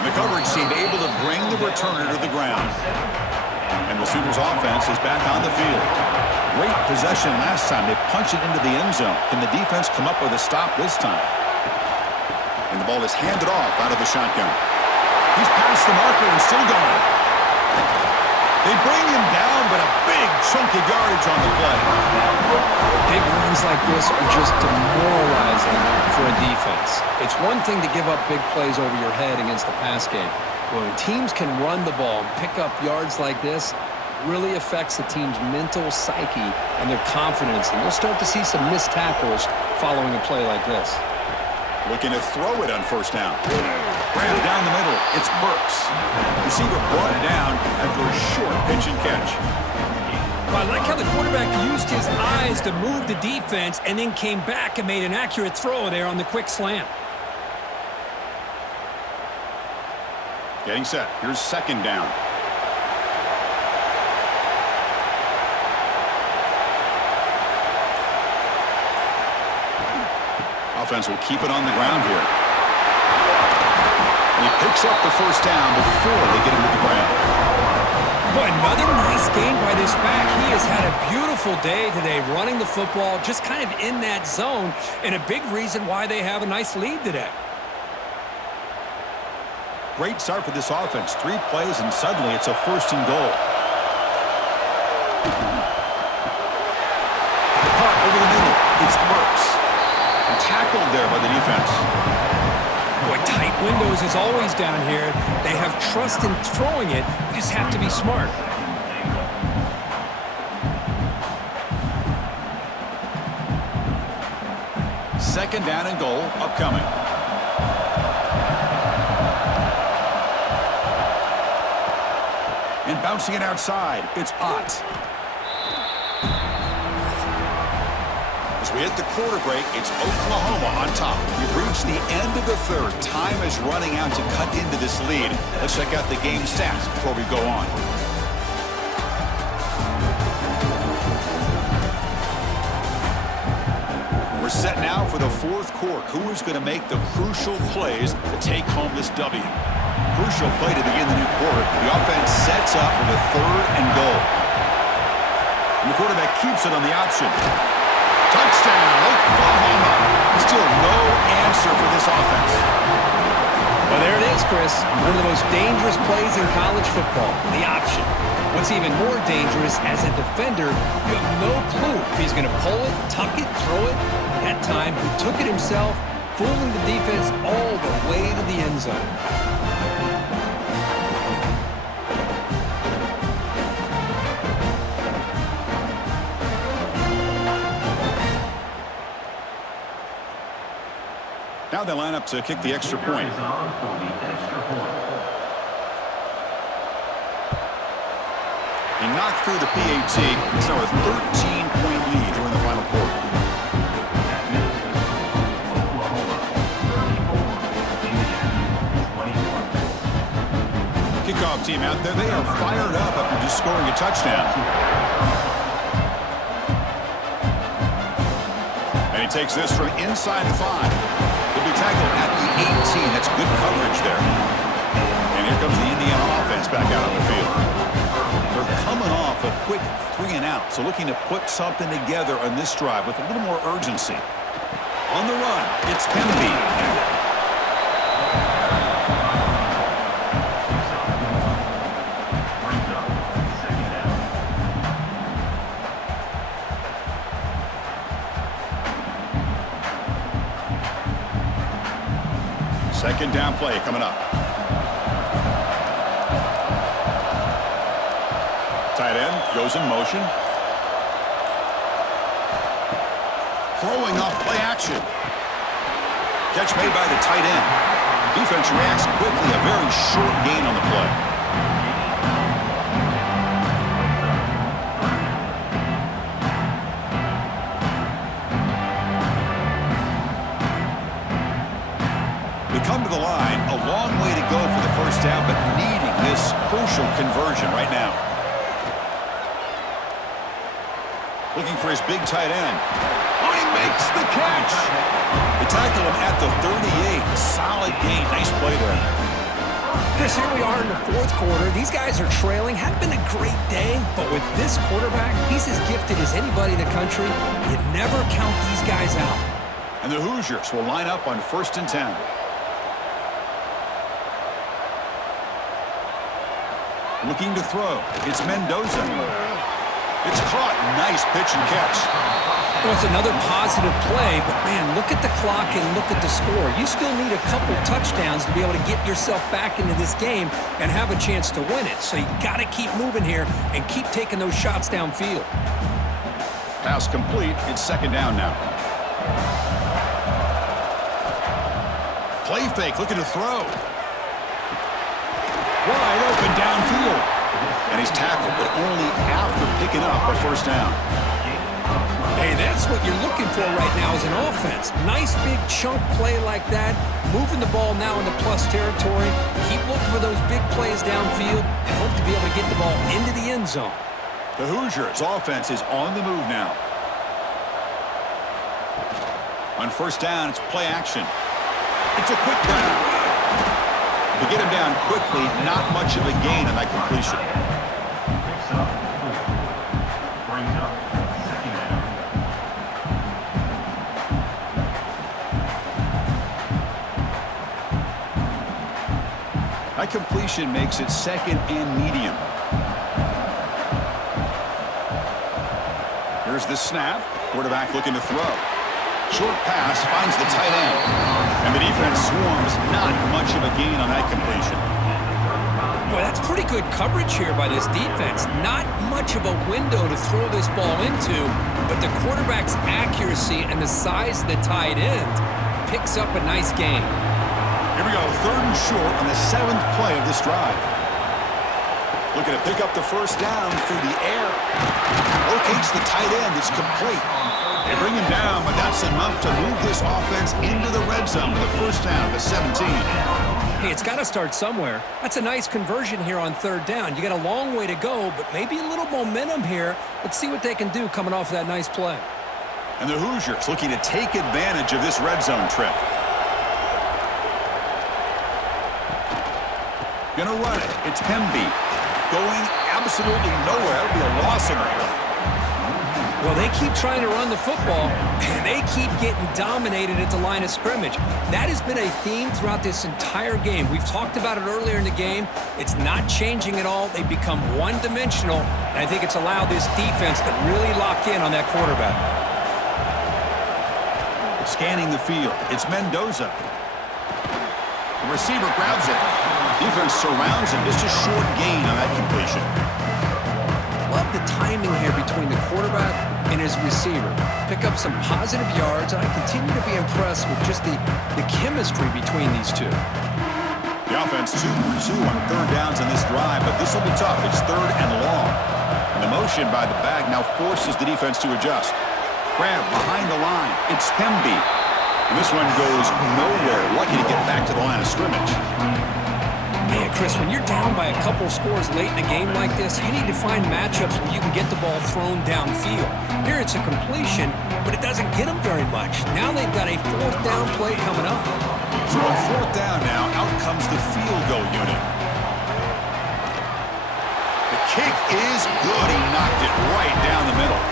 The coverage seemed able to bring the returner to the ground. And the Sooners offense is back on the field. Great possession last time. They punch it into the end zone. Can the defense come up with a stop this time? And the ball is handed off out of the shotgun. He's past the marker and still going. They bring him down, but a big chunk of yardage on the play. Big runs like this are just demoralizing for a defense. It's one thing to give up big plays over your head against the pass game. When teams can run the ball and pick up yards like this, it really affects the team's mental psyche and their confidence. And you'll start to see some missed tackles following a play like this. Looking to throw it on 1st down. Ran down the middle. It's Burks. Receiver brought it down after a short pitch and catch. I like how the quarterback used his eyes to move the defense and then came back and made an accurate throw there on the quick slant. Getting set. Here's 2nd down. Offense will keep it on the ground here. And he picks up the 1st down before they get him to the ground. Boy, another nice game by this back. He has had a beautiful day today running the football, just kind of in that zone, and a big reason why they have a nice lead today. Great start for this offense. 3 plays, and suddenly it's a 1st and goal. Punt over the middle. It's Burks. And tackled there by the defense. Boy, tight windows is always down here. They have trust in throwing it. You just have to be smart. Second down and goal upcoming. And bouncing it outside, it's Ott. As we hit the quarter break, it's Oklahoma on top. We've reached the end of the 3rd. Time is running out to cut into this lead. Let's check out the game stats before we go on. We're set now for the 4th quarter. Who is going to make the crucial plays to take home this W? Crucial play to begin the new quarter. The offense sets up with a 3rd and goal. And the quarterback keeps it on the option. Touchdown, Oklahoma. Still no answer for this offense. Well, there it is, Chris. One of the most dangerous plays in college football, the option. What's even more dangerous, as a defender, you have no clue if he's going to pull it, tuck it, throw it. That time, he took it himself, fooling the defense all the way to the end zone. Now they line up to kick the extra point. He knocked through the PAT. It's now a 13-point lead here in the final quarter. Kickoff team out there. They are fired up after just scoring a touchdown. And he takes this from inside the 5. He'll be tackled at the 18. That's good coverage there. And here comes the Indiana offense back out on the field. They're coming off a quick 3 and out, so looking to put something together on this drive with a little more urgency. On the run, it's Penby. Second down play coming up. Tight end goes in motion. Throwing off play action. Catch made by the tight end. Defense reacts quickly. A very short gain on the play. Come to the line, a long way to go for the first down, but needing this crucial conversion right now. Looking for his big tight end. Oh, he makes the catch. They tackle him at the 38. Solid gain. Nice play there. Chris, here we are in the fourth quarter. These guys are trailing. Hadn't been a great day, but with this quarterback, he's as gifted as anybody in the country. You never count these guys out. And the Hoosiers will line up on 1st and 10. Looking to throw. It's Mendoza. It's caught. Nice pitch and catch. Well, it's another positive play, but man, look at the clock and look at the score. You still need a couple touchdowns to be able to get yourself back into this game and have a chance to win it. So you got to keep moving here and keep taking those shots downfield. Pass complete. It's 2nd down now. Play fake. Looking to throw. Wide open downfield. And he's tackled, but only after picking up a 1st down. Hey, that's what you're looking for right now as an offense. Nice big chunk play like that. Moving the ball now into plus territory. Keep looking for those big plays downfield and hope to be able to get the ball into the end zone. The Hoosiers offense is on the move now. On 1st down, it's play action. It's a quick grab. To get him down quickly, not much of a gain on that completion. Picks up 3. Brings up 2nd down. That completion makes it 2nd and medium. Here's the snap. Quarterback looking to throw. Short pass finds the tight end. And the defense swarms. Not much of a gain on that completion. Boy, that's pretty good coverage here by this defense. Not much of a window to throw this ball into, but the quarterback's accuracy and the size of the tight end picks up a nice gain. Here we go, 3rd and short on the 7th play of this drive. Looking to pick up the 1st down through the air. Locates the tight end. It's complete. They bring him down, but that's enough to move this offense into the red zone with a 1st down to 17. Hey, it's got to start somewhere. That's a nice conversion here on 3rd down. You got a long way to go, but maybe a little momentum here. Let's see what they can do coming off of that nice play. And the Hoosiers looking to take advantage of this red zone trip. Gonna run it. It's Pemby. Going absolutely nowhere. It'll be a loss of it. Well, they keep trying to run the football, and they keep getting dominated at the line of scrimmage. That has been a theme throughout this entire game. We've talked about it earlier in the game. It's not changing at all. They've become one-dimensional, and I think it's allowed this defense to really lock in on that quarterback. Scanning the field. It's Mendoza. The receiver grabs it. Defense surrounds him. Just a short gain on that completion. Love the timing here between the quarterback and his receiver. Pick up some positive yards, and I continue to be impressed with just the chemistry between these two. The offense 2 for 2 on 3rd downs on this drive, but this will be tough. It's 3rd and long. And the motion by the back now forces the defense to adjust. Grab behind the line. It's Pemby. And this one goes nowhere. Lucky to get back to the line of scrimmage. Man, Chris, when you're down by a couple scores late in a game like this, you need to find matchups where you can get the ball thrown downfield. Here it's a completion, but it doesn't get them very much. Now they've got a 4th down play coming up. So on 4th down now, out comes the field goal unit. The kick is good. He knocked it right down the middle.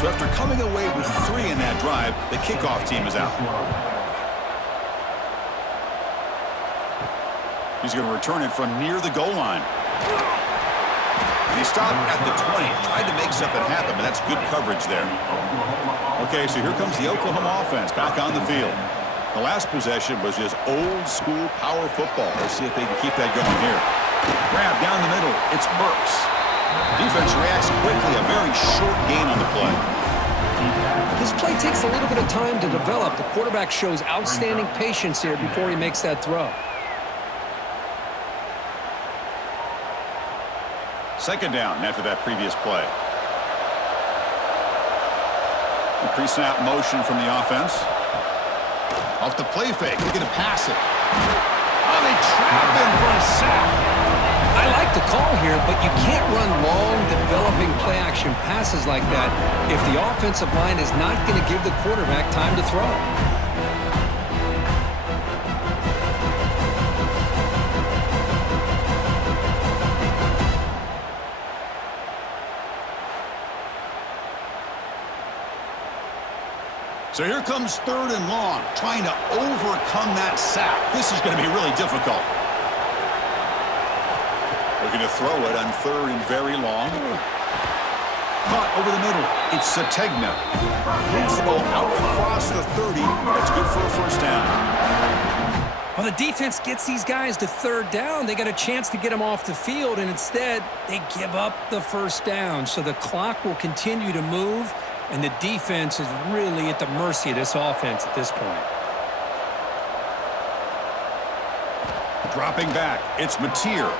So after coming away with 3 in that drive, the kickoff team is out. He's going to return it from near the goal line. And he stopped at the 20. Tried to make something happen, but that's good coverage there. Okay, so here comes the Oklahoma offense back on the field. The last possession was just old-school power football. Let's see if they can keep that going here. Grab down the middle. It's Burks. Defense reacts quickly. A very short gain on the play. This play takes a little bit of time to develop. The quarterback shows outstanding patience here before he makes that throw. 2nd down after that previous play. The pre-snap motion from the offense. Off the play fake. They're going to pass it. Oh, they trap him for a sack. I like the call here, but you can't run long, developing play-action passes like that if the offensive line is not going to give the quarterback time to throw. So here comes 3rd and long, trying to overcome that sack. This is going to be really difficult. Looking to throw it on 3rd and very long. Caught over the middle. It's Sategna. Moves the ball out across the 30. That's good for a first down. Well, the defense gets these guys to 3rd down. They got a chance to get them off the field, and instead they give up the first down. So the clock will continue to move, and the defense is really at the mercy of this offense at this point. Dropping back, it's Mateer.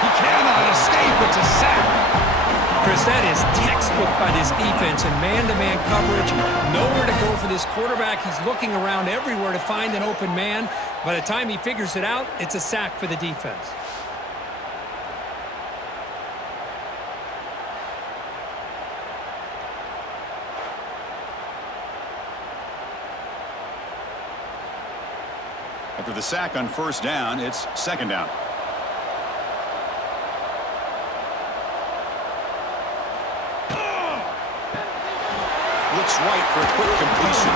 He cannot escape. It's a sack. Chris, that is textbook by this defense and man-to-man coverage. Nowhere to go for this quarterback. He's looking around everywhere to find an open man. By the time he figures it out, it's a sack for the defense. After the sack on first down, it's 2nd down. Looks right for a quick completion.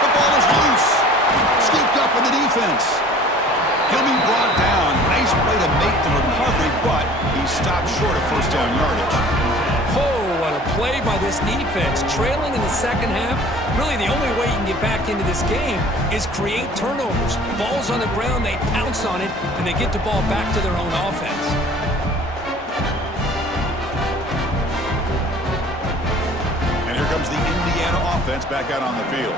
The ball is loose. Scooped up in the defense. He'll be brought down. Nice play to make the recovery, but he stopped short of first down yardage. Oh, what a play by this defense. Trailing in the second half, really the only way you can get back into this game is create turnovers. Ball's on the ground, they pounce on it, and they get the ball back to their own offense. And here comes the Indiana offense back out on the field.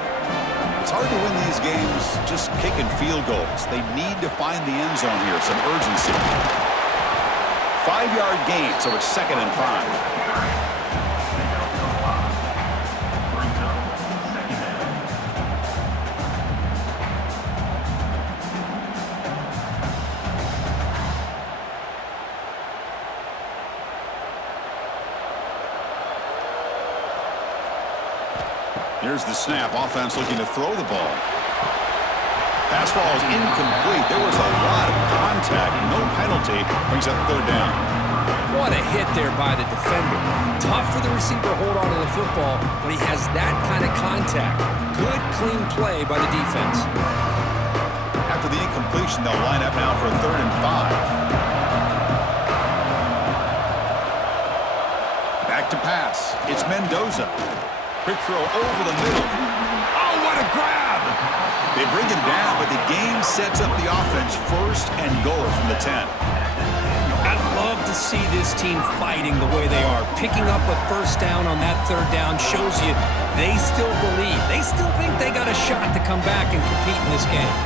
It's hard to win these games just kicking field goals. They need to find the end zone here, some urgency. 5-yard gain, so it's 2nd and 5. Here's the snap. Offense looking to throw the ball. Pass ball is incomplete. There was a lot of contact. No penalty. Brings up 3rd down. What a hit there by the defender. Tough for the receiver to hold on to the football when he has that kind of contact. Good, clean play by the defense. After the incompletion, they'll line up now for 3rd and 5. Back to pass. It's Mendoza. Quick throw over the middle. Oh, what a grab! They bring him down, but the game sets up the offense 1st and goal from the 10. I'd love to see this team fighting the way they are. Picking up a first down on that 3rd down shows you they still believe. They still think they got a shot to come back and compete in this game.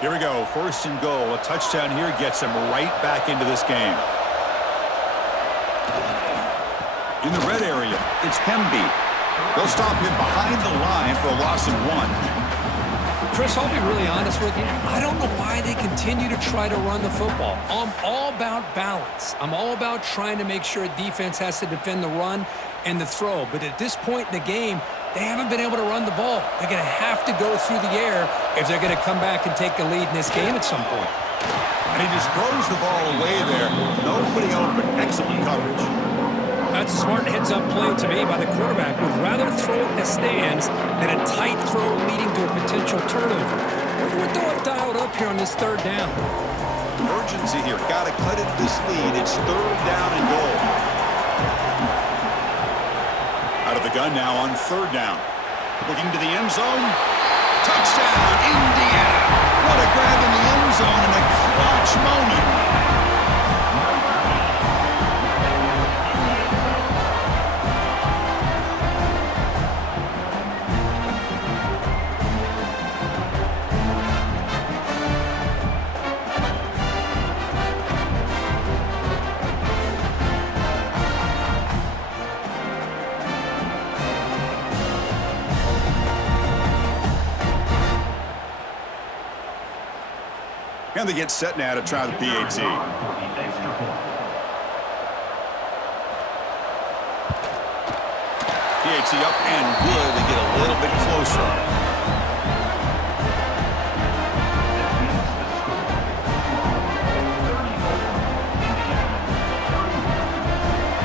Here we go. 1st and goal. A touchdown here gets them right back into this game. In the red area, it's Hemby. They'll stop him behind the line for a loss of 1. Chris, I'll be really honest with you. I don't know why they continue to try to run the football. I'm all about balance. I'm all about trying to make sure a defense has to defend the run and the throw. But at this point in the game, they haven't been able to run the ball. They're going to have to go through the air if they're going to come back and take the lead in this game at some point. And he just throws the ball away there. Nobody open. Excellent coverage. That's a smart heads-up play to me by the quarterback. Would rather throw it in the stands than a tight throw leading to a potential turnover. Wonder what they'll have dialed up here on this 3rd down. Urgency here. Got to cut into this lead. It's 3rd down and goal. Out of the gun now on 3rd down. Looking to the end zone. Touchdown, Indiana. What a grab in the end zone and a clutch moment. And they get set now to try the PAT. For the extra point. PAT up and good. They get a little bit closer.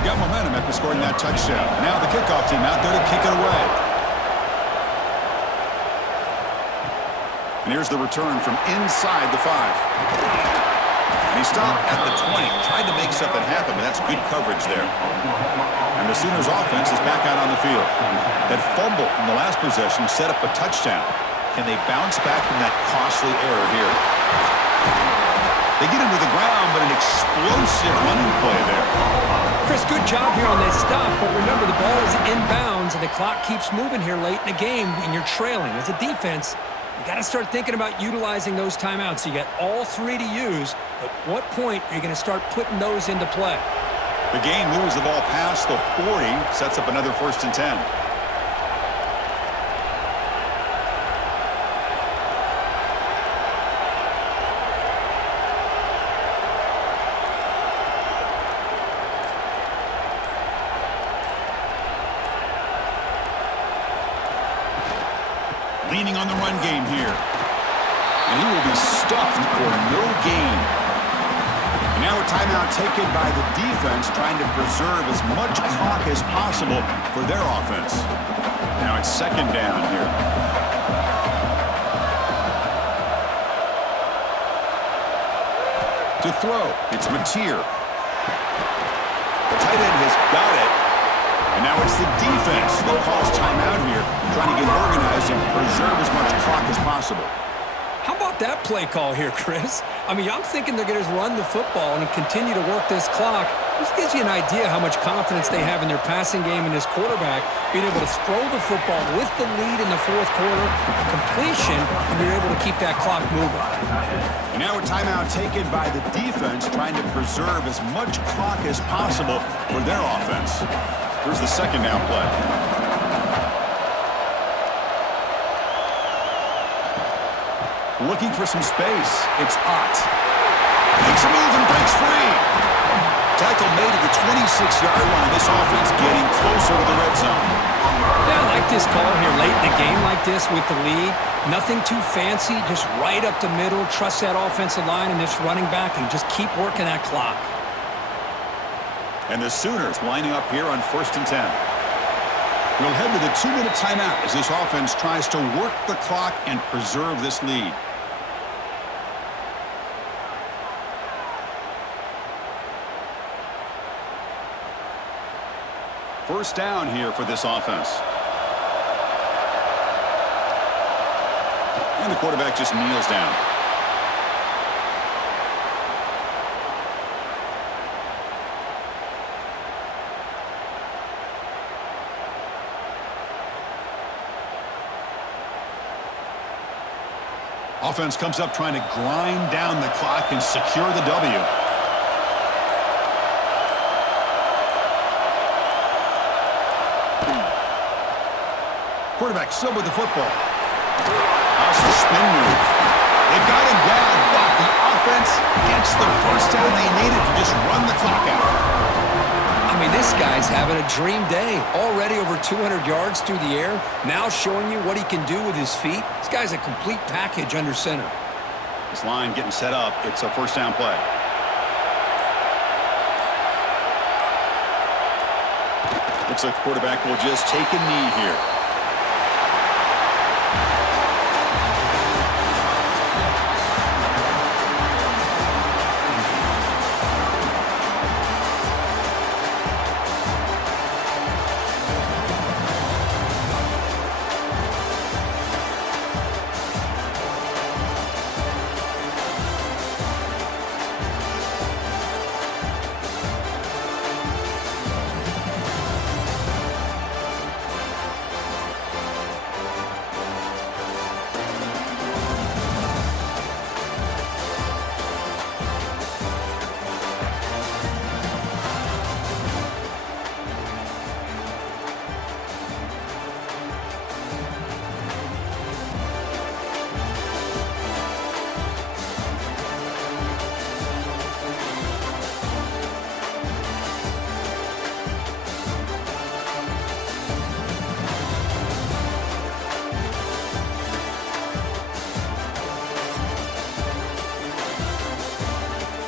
Got momentum after scoring that touchdown. Now the kickoff team out there to kick it away. And here's the return from inside the 5. And he stopped at the 20. Tried to make something happen, but that's good coverage there. And the Sooners offense is back out on the field. That fumble in the last possession set up a touchdown. Can they bounce back from that costly error here? They get into the ground, but an explosive running play there. Chris, good job here on that stop, but remember the ball is inbounds and the clock keeps moving here late in the game and you're trailing. As a defense, you got to start thinking about utilizing those timeouts. You got all 3 to use. At what point are you going to start putting those into play? The game moves the ball past the 40, sets up another 1st and 10. Leaning on the run game here. And he will be stuffed for no gain. And now a timeout taken by the defense, trying to preserve as much clock as possible for their offense. Now it's 2nd down here. To throw, it's Mateer. The tight end has got it. And now it's the defense that calls timeout here, trying to get organized and preserve as much clock as possible. How about that play call here, Chris? I mean, I'm thinking they're going to run the football and continue to work this clock. This gives you an idea how much confidence they have in their passing game and this quarterback being able to throw the football with the lead in the 4th quarter, completion, and you're able to keep that clock moving. And now a timeout taken by the defense, trying to preserve as much clock as possible for their offense. Here's the 2nd down play. Looking for some space. It's Ott. Makes a move and breaks free. Tackle made at the 26-yard line. This offense getting closer to the red zone. Yeah, I like this call here late in the game like this with the lead. Nothing too fancy, just right up the middle. Trust that offensive line and this running back and just keep working that clock. And the Sooners lining up here on 1st and 10. We'll head to the 2-minute timeout as this offense tries to work the clock and preserve this lead. First down here for this offense. And the quarterback just kneels down. Offense comes up trying to grind down the clock and secure the W. Quarterback still with the football. That's the spin move. They got him down, but the offense gets the first down they needed to just run the clock out. I mean, this guy's having a dream day. Already over 200 yards through the air. Now showing you what he can do with his feet. This guy's a complete package under center. This line getting set up. It's a 1st down play. Looks like the quarterback will just take a knee here.